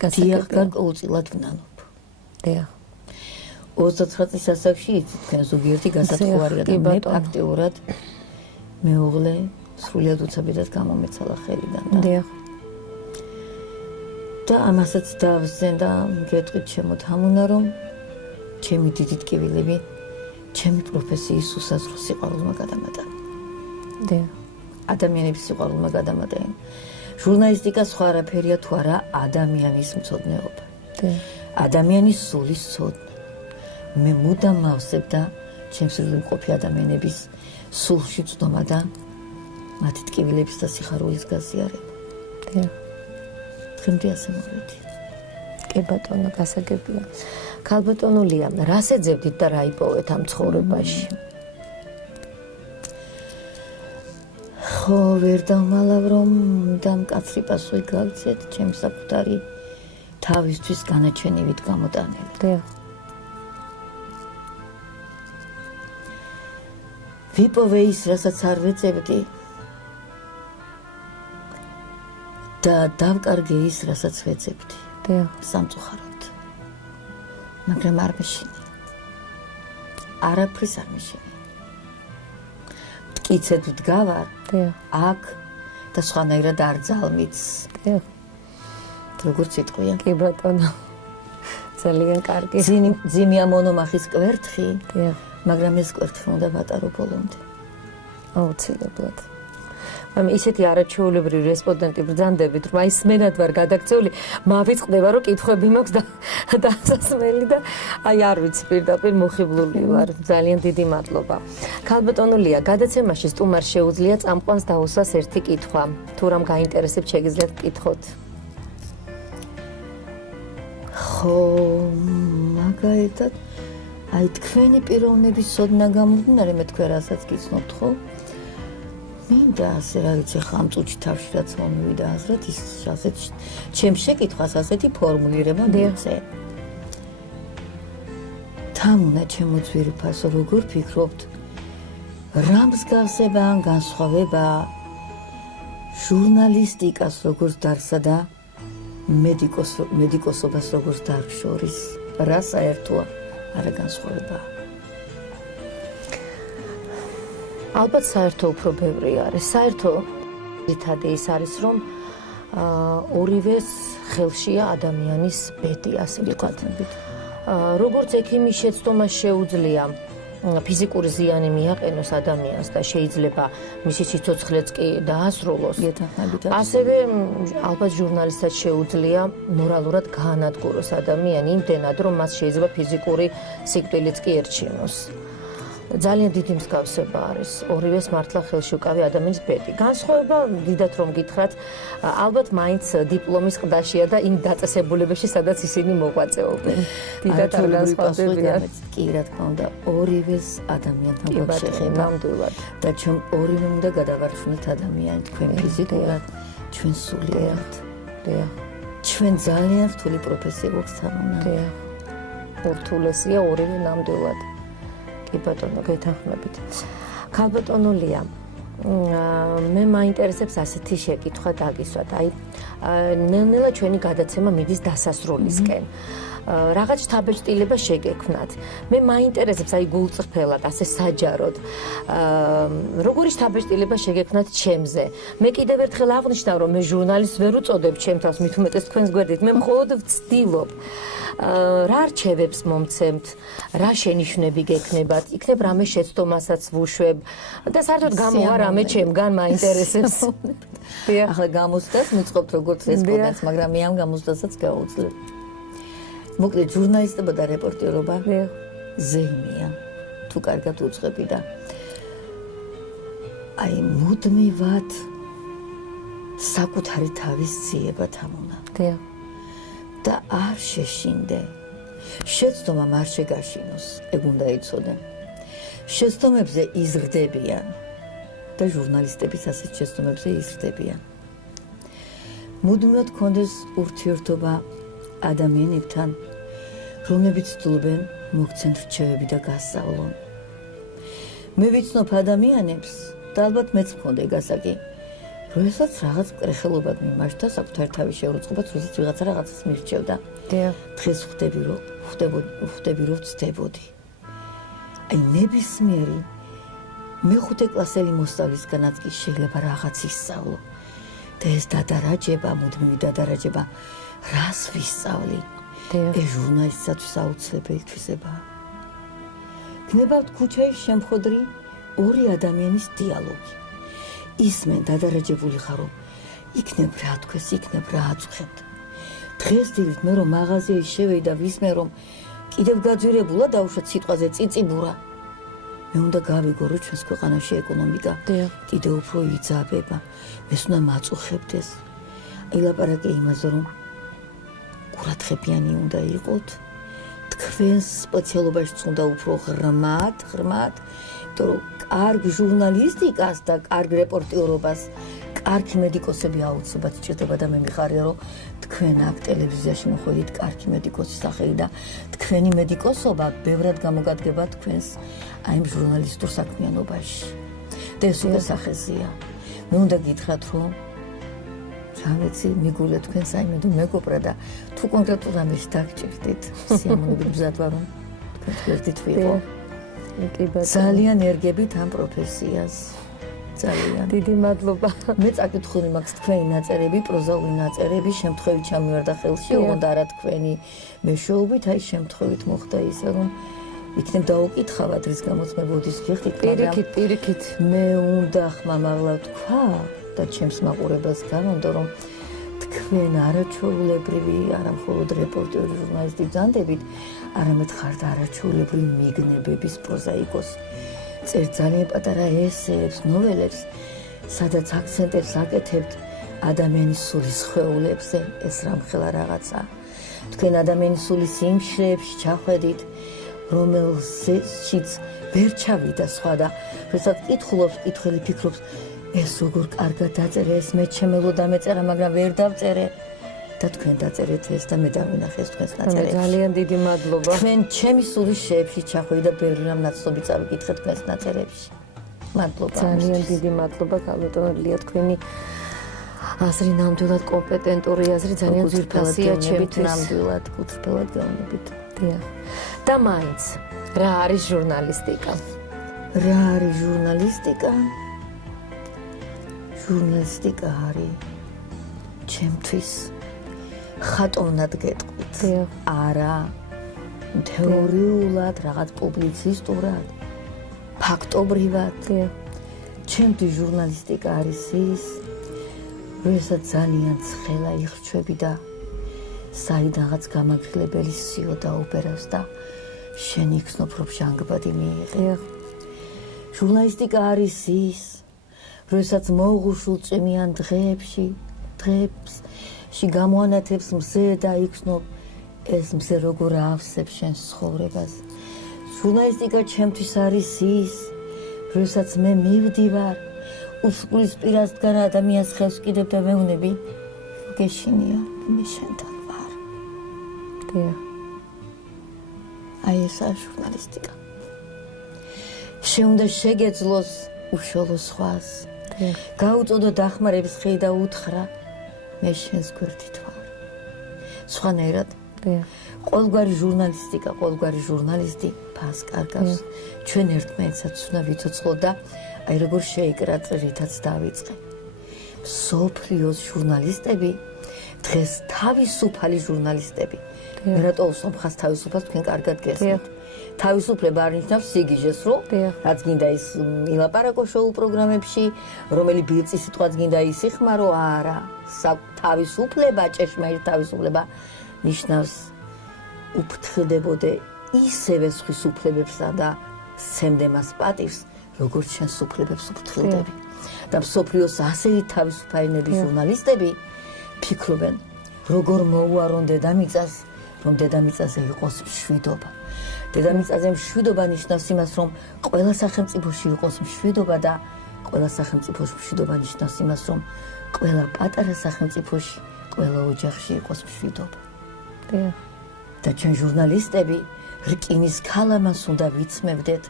დიახ, გარკვეულწილად ვნანობ. 29 წლის ასაკში იცით თქვენ ზოგიერთი გასათხოვარია და მე აქტიურად მეუღლე სრულიად უცებედად გამომეცალა ხელიდან და ამასაც დავზენ და გეტყვით ჩემო თამუნა რომ ჩემი დიდი ტკივილები ჩემი პროფესიის უსაზღვრო სიყვარულმა გადამატა. ადამიანების სიყვარულმა გადამატა. ჟურნალისტიკა სხვა არაფერია თუ არა ადამიანის მცოდნეობა. ადამიანის სულის ცოდნა. მე მუდამ მავსებ და ჩემს მყოფი ადამიანების სულში წვდომა და მათი ტკივილების და სიხარულის გაზიარება. დღემდე ასე მოვედი. კი ბატონო, გასაგებია. ქალბატონო ლია, რას ეძებდით და რა იპოვეთ ამ ცხოვრებაში? ხო, ხო, ვერ დავმალავ, რომ და მკაცრი პასუხი გავიცეთ, ჩემს საკუთარი თავისთვის განაჩენივით გამოტანილი. დიახ. ვიპოვე ის, რასაც არ ვეწევდი და დავკარგე ის, რასაც ვეწებდი. დიახ. სამწუხაროდ. მაგრამ არ მეშინე. არაფრის არ მეშინე. მტკიცედ ვდგავარ, დიახ. აქ და სხვანაირად არ ძალმიც. დიახ. როგორც იტყვიან. კი ბატონო. ძალიან კარგი. ძიმია მონომახის კვერთხი, დიახ. მაგრამ ეს კვერთხი უნდა ვატარო ბოლომდე. აუცილებლად. მაგრამ ისეთი არაჩვეულებრივი რესპონდენტი ბრძანდებით, რომ აი სმენად ვარ გადაქცეული, მავიწყდება, რომ კითხვები მაქვს და დასასმელი და აი არ ვიცი პირდაპირ მოხიბლული ვარ. ძალიან დიდი მადლობა. ქალბატონო ლია, გადაცემაში სტუმარს შეუძლია წამყვანს დაუსვას ერთი კითხვა. თუ რამ გაინტერესებთ, შეგიძლიათ გკითხოთ. ხო, მაგალითად, აი თქვენი პიროვნების სოდნა გამომდინარე, მე თქვენ რასაც გიცნობთ, ხო? მინდა ასე რა ვიცი, ხამ წუთში თავში რაც მომივიდა აზრად, ის ასეთ ჩემს შეკითხვას ასეთი ფორმულირება მივცე. თან უნდა ჩემოძვირფასო, როგორ ფიქრობთ, რა მსგავსება ან განსხვავება ჟურნალისტიკას როგორც დარგსა და მედიკოსობას როგორც დარგს შორის, რა საერთოა, არა განსხვავებაა. ალბათ საერთო უფრო ბევრი არის. საერთო ძირითადი ის არის, რომ ორივეს ხელშია ადამიანის ბედი, ასე ვთქვათ. როგორც ექიმის შეცდომას შეუძლია ფიზიკური ზიანი მიაყენოს ადამიანს და შეიძლება მისი სიცოცხლეც კი დაასრულოს. ასევე ალბათ ჟურნალისტად შეუძლია მორალურად გაანადგუროს ადამიანი იმდენად, რომ მას შეიძლება ფიზიკური სიკვდილიც კი ერჩივნოს. ძალიან დიდი მსგავსება არის. ორივეს მართლა ხელში უკავია ადამიანის ბედი. განსხვავება, დიდათ რომ გითხრათ, ალბათ მაინც დიპლომის ყდაშია და იმ დაწესებულებებში, სადაც ისინი მოღვაწეობენ. დიდათ არ განსხვავდებიან. კი, რა თქმა უნდა, ორივეს ადამიანთან შეხება. ნამდვილად. და ჩვენ ორივე უნდა გადავარჩუნოთ ადამიანი, თქვენ ფიზიკურად, ჩვენ სულიად. დიახ. ჩვენ ძალიან რთული პროფესია გვაქვს თანუნა. დიახ. ურთულესია ორივე ნამდვილად. კი ბატონო, გეთანხმებით. ქალბატონო ლია, მე მაინტერესებს ასეთი შეკითხვა დაგისვათ. აი, ნელ-ნელა ჩვენი გადაცემა მიდის დასასრულისკენ. რაღაც შთაბეჭდილება შეგექმნათ. მე მაინტერესებს აი გულწრფელად, ასე საჯაროდ. როგორი შთაბეჭდილება შეგექმნათ ჩემზე? მე კიდევ ერთხელ აღნიშნავ, რომ მე ჟურნალისტს ვერ უწოდებ ჩემ თავს, მით უმეტეს თქვენს გვერდით. მე მხოლოდ ვცდილობ რა რჩევებს მომცემთ, რა შენიშვნები გექნებათ, იქნებ რამე შეცდომასაც ვუშვებ და საერთოდ გამოვა რამე ჩემგან მაინტერესებს. ახლა გამოცდას მიწყობთ როგორც რესპონდენტს, მაგრამ მე ამ გამოცდასაც გავუძლებ. მოკლედ ჟურნალისტობა და რეპორტერობა ზეიმია, თუ კარგად უძღვები და აი მუდმივად საკუთარი თავის ძიება თამუნა. და არ შეშინდე. შეცდომამ არ შეგაშინოს, ეგ უნდა იცოდე. შეცდომებზე იზრდებიან და ჟურნალისტებიც ასეთ შეცდომებზე იზრდებიან. მუდმივად გქონდეს ურთიერთობა ადამიანებთან, რომლებიც ცდილობენ მოგცენ რჩევები და გასწავლონ. მე ვიცნობ ადამიანებს და ალბათ მეც მქონდა ეგასაკი, როდესაც რაღაც მკრეხელობა მიმართა საკუთარი თავის შეურაცხყოფაც, როდესაც ვიღაცა რაღაცას მირჩევდა. დღეს ხვდები რომ ვცდებოდი. აი ნებისმიერი მეხუთე კლასელი მოსწავლისგანაც კი შეიძლება რაღაც ისწავლო. და ეს დადარაჯება, მუდმივი დადარაჯება, რას ვისწავლი? ეს ჟურნალისტისათვის აუცილებელი თვისებაა. გნებავთ ქუჩაში შემხოდრი ორი ადამიანის დიალოგი. ისმენ დადარაჯებული ხარო, იქნებ რა თქვეს, იქნებ რა აწუხებთ. დღეს დილით მე რომ მაღაზიაში შევედი და ვისმენ რომ კიდევ გაძვირებულა დაუშვათ სიტყვაზე წიწიბურა. მე უნდა გავიგო რომ ჩვენს ქვეყანაში ეკონომიკა კიდევ უფრო იძაბება. მეს უნდა მაწუხებდეს. ელაპარაკე იმაზე რომ ყურადღებიანი უნდა იყოთ. თქვენს სპეციალობაშიც უნდა უფრო ღრმად, იმიტომ რომ კარგ ჟურნალისტიკას და კარგ რეპორტიორობას კარგი მედიკოსები აუცილებლად სჭირდება და მე მიხარია რომ თქვენ აქ ტელევიზიაში მოხვედით კარგი მედიკოსის სახელი და თქვენი მედიკოსობა ბევრად გამოგადგება თქვენს აი ამ ჟურნალისტურ საქმიანობაში. და ეს უკვე სახეზეა. მე უნდა გითხრათ რომ რა ვიცი მიგულე თქვენ საიმედო მეგობრა და თუ კონკრეტულ რამეში დაგჭირდით სიამოვნებით მზად ვარ რომ თქვენ გვერდით ვიყო. ძალიან ერგებით ამ პროფესიას. ძალიან დიდი მადლობა. მე წაკითხული მაქვს თქვენი ნაწერები, პროზაული ნაწერები, შემთხვევით ჩამივარდა ხელში, ოღონდ არა თქვენი მეშვეობით, აი შემთხვევით მოხდა ისე რომ იქნებ დაუკითხავად, რის გამოც მე ბოდის გიხდით, პირიქით, პირიქით. მე უნდა ხმამაღლა თქვა და ჩემს მაყურებელს გამონდო რომ თქვენ არაჩვეულებრივი, არა მხოლოდ რეპორტერი, ჟურნალისტი ბრძანდებით, არამედ ხართ არაჩვეულებრივი მიგნებების პროზაიკოსი. წერთ ძალიან პატარა ესეებს, ნოველებს, სადაც აქცენტებს აკეთებთ ადამიანის სულის ხვეულებზე, ეს რამხელა რაღაცა. თქვენ ადამიანის სულის იმ შრეებში ჩახვედით, რომელშიც ვერ ჩავიდა სხვა და როდესაც კითხულობს, კითხველი ფიქრობს, ეს როგორ კარგად დაწერე, ეს მე ჩემელო დამეწერა, მაგრამ ვერ დავწერე. და თქვენ დაწერეთ ეს და მე დავინახე თქვენს ნაწერებში. ძალიან დიდი მადლობა. თქვენ ჩემი სულის შეებში ჩახვიდით და ბევრი რამ ნაცნობი წავიკითხეთ თქვენს ნაწერებში. მადლობა. ძალიან დიდი მადლობა ქალბატონელია თქვენი აზრი ნამდვილად კომპეტენტური აზრი ძალიან ძირფასია ჩემთვის. ნამდვილად კუთრფელად გეუბნებით. დიახ. და მაინც რა არის ჟურნალისტიკა? რა არის ჟურნალისტიკა? ჟურნალისტიკა არის ჩემთვის ხატოვნად გეტყვით. არა თეორიულად, რაღაც პუბლიცისტურად, ფაქტობრივად. ჩემთვის ჟურნალისტიკა არის ის, როდესაც ძალიან ცხელა იხრჩები და საიდანღაც გამაგრილებელი სიო დაუბერავს და შენ იქნებ რომ ჟანგბადი მიიღე. ჟურნალისტიკა არის ის, როდესაც მოუღუშულ წვიმიან დღეებში გამოანათებს მზე და იქნებ ეს მზე როგორ აავსებს შენს ცხოვრებას. ჟურნალისტიკა ჩემთვის არის ის, როდესაც მე მივდივარ უსკულის პირასთან ადამიანს ხელს ვკიდებ და ვეუბნები, გეშინია, მე შენთან ვარ. აი ესაა ჟურნალისტიკა. შეუნდა შეგეძლოს უშუალო სხვას. გაუწოდო დახმარების ხეი და უთხრა, მე შენს გვერდით ვარ. სხვანაირად ყოველგვარი ჟურნალისტიკა, ყოველგვარი ჟურნალისტი ფას კარგავს. ჩვენ ერთმანეთსაც უნდა ვიცოცხლო და აი როგორ შეიკრა რითაც დავიწყე. მსოფლიოს ჟურნალისტები დღეს თავისუფალი ჟურნალისტები. მე რატო ვსომხას თავისუფლებას თქვენ კარგად გესმით. თავისუფლება არ ნიშნავს სიგიჟეს, რომ რაც გინდა ის ილაპარაკო შოუ პროგრამებში, რომელი ბილწი სიტყვაც გინდა ის იხმარო, არა. თავისუფლება, ჭეშმარიტ თავისუფლება ნიშნავს უფრთხილდებოდე ისევე სხვის უფლებებსა და სცემდე მას პატივს, როგორც შენს უფლებებს უფრთხილდები. და მსოფლიოს ასეთი თავისუფალნები ჟურნალისტები ფიქრობენ, როგორ მოუარონ დედამიწას, რომ დედამიწაზე იყოს მშვიდობა. დედამიწაზე მშვიდობა ნიშნავს იმას, რომ ყველა სახელმწიფოში იყოს მშვიდობა და ყველა სახელმწიფოში მშვიდობა ნიშნავს იმას, რომ ყველა პატარა სახელმწიფოში, ყველა ოჯახში იყოს მშვიდობა. და ჩვენ ჟურნალისტები რკინის ქალამას უნდა ვიცმევდეთ,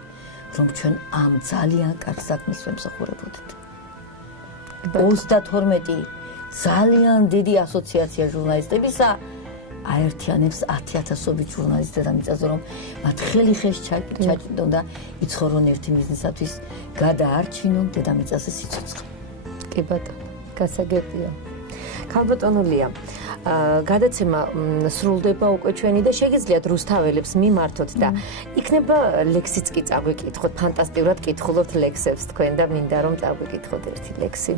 რომ ჩვენ ამ ძალიან კარგ საქმეს ვემსახურებოდით. 32 ძალიან დიდი ასოციაცია ჟურნალისტებისა აერთიანებს 10,000-ობით ჟურნალისტს დედამიწაზე, რომ მათ ხელი ხეს ჩაჭდონ და იცხოვრონ ერთი მიზნისათვის, გადაარჩინონ დედამიწაზე სიცოცხლე. კი ბატონო, გასაგებია. ქალბატონულია, გადაცემა სრულდება უკვე ჩვენი და შეგიძლიათ რუსთაველებს მიმართოთ და იქნება ლექსიც კი წაგვიკითხოთ, ფანტასტიკურად კითხულობთ ლექსებს თქვენ და მინდა რომ წაგვიკითხოთ ერთი ლექსი.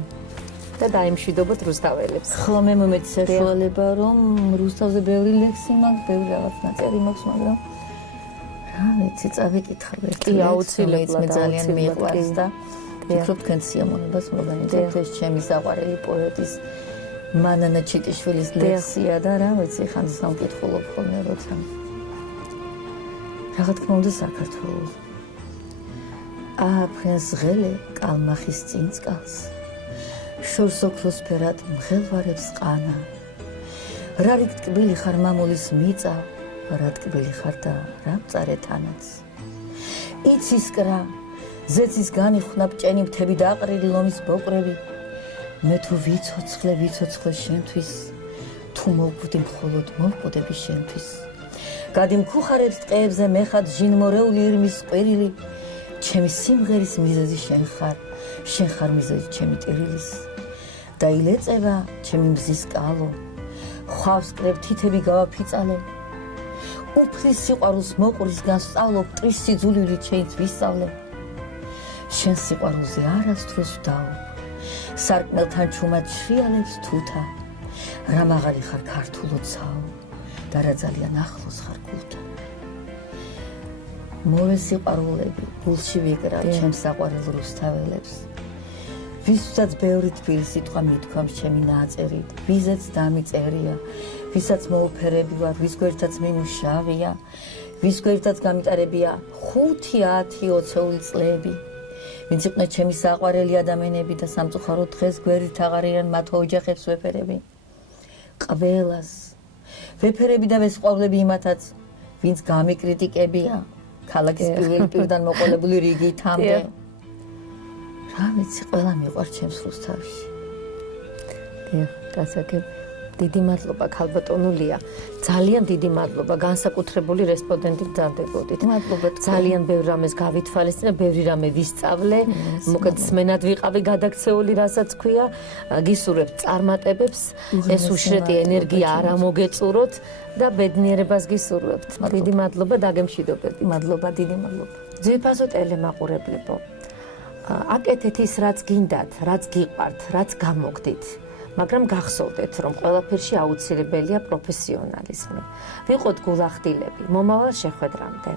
და დაიმშვიდობოთ რუსთაველებს. ხო, მე მომეც საშუალება, რომ რუსთავზე ბევრი ლექსი მაქვს, ბევრი რაღაც ნაწერი მაქვს, მაგრამ რა ვიცი, წავიკითხავ ერთი. კი, აუცილებლად, მე ძალიან მიყვარს და ვფიქრობ თქვენ სიამოვნებას მოგანიჭებთ ეს ჩემი საყვარელი პოეტის მანანა ჩიტიშვილის ლექსია და რა ვიცი, ხანდს სამკითხულობ ხოლმე როცა. რა თქმა უნდა საქართველოს. ააფრენს ღელე კალმახის წინწყალს, შორს ოქროს ფერად მღელვარებს ყანა. რა რიგ ტკბილი ხარ მამულის მიწა, რა ტკბილი ხარ და რა მწარე თანაც. იცის კრა, ზეცის განიხვნა ბჭენი მთები და აყრილი ლომის ბოყრები. მე თუ ვიცოცხლე შენთვის, თუ მოვკვდი მხოლოდ მოვკვდები შენთვის. გადიმქუხარებს ტყეებზე მეხად ჟინმორეული ირმის ყვირილი, ჩემი სიმღერის მიზეზი შენ ხარ მიზეზი ჩემი ტირილის. დაილეწება ჩემი მზის კალო, ხვავს კრებ თითები გავაფიცალე. უფლის სიყვარულს მოყრის განსწავლობ, ტრის სიძულვილი ჩემს ვისწავლე. შენ სიყვარულზე არასდროს ვდაობ, სარკმელთან ჩუმად შრიალებს თუთა. რა მაღალი ხარ ქართულო ცაო და რა ძალიან ახლოს ხარ გულთან. მორე სიყვარულები გულში ვიკრავ ჩემს საყვარელ რუსთაველებს. ვისაც ბევრი თბილი სიტყვა მithქვამს ჩემი ნაწერით, ვიზეც დამიწერია, ვისაც მოუფერები ვარ, ვის გვერდსაც მიმუშავია, ვის გვერდსაც გამიტარებია 5-10-20 წლები. ვინც იყვნენ ჩემი საყვარელი ადამიანები და სამწუხაროდ დღეს გვერდით აღარიან მათ ოჯახებს ვეფერები. ყველას ვეფერები და ვესყვავლები იმათაც, ვინც გამიკრიტიკებია, ქალაქის პირველი პირდან მოყოლებული რიგითამდე. რა ვიცი, ყველა მიყვარ ჩემს რუსთავში. გასაგებ, დიდი მადლობა ქალბატონულია. ძალიან დიდი მადლობა, განსაკუთრებული რესპონდენტი ბრძანდებოდით. მადლობა. ძალიან ბევრ რამეს გავითვალისწინე, ბევრი რამე ვისწავლე, მოკლედ სმენად ვიყავი გადაქცეული, რასაც ქვია. გისურვებთ წარმატებებს, ეს უშრეთი ენერგია არ ამოგეწუროთ და ბედნიერებას გისურვებთ. დიდი მადლობა, დაგემშვიდობებით. მადლობა, დიდი მადლობა. ძვირფასო ტელემაყურებლებო, აკეთეთ ის, რაც გინდათ, რაც გიყვართ, რაც გამოგდით. მაგრამ გახსოვდეთ, რომ ყველაფერში აუცილებელია პროფესიონალიზმი. ვიყოთ გულახდილები, მომავალ შეხვედრამდე.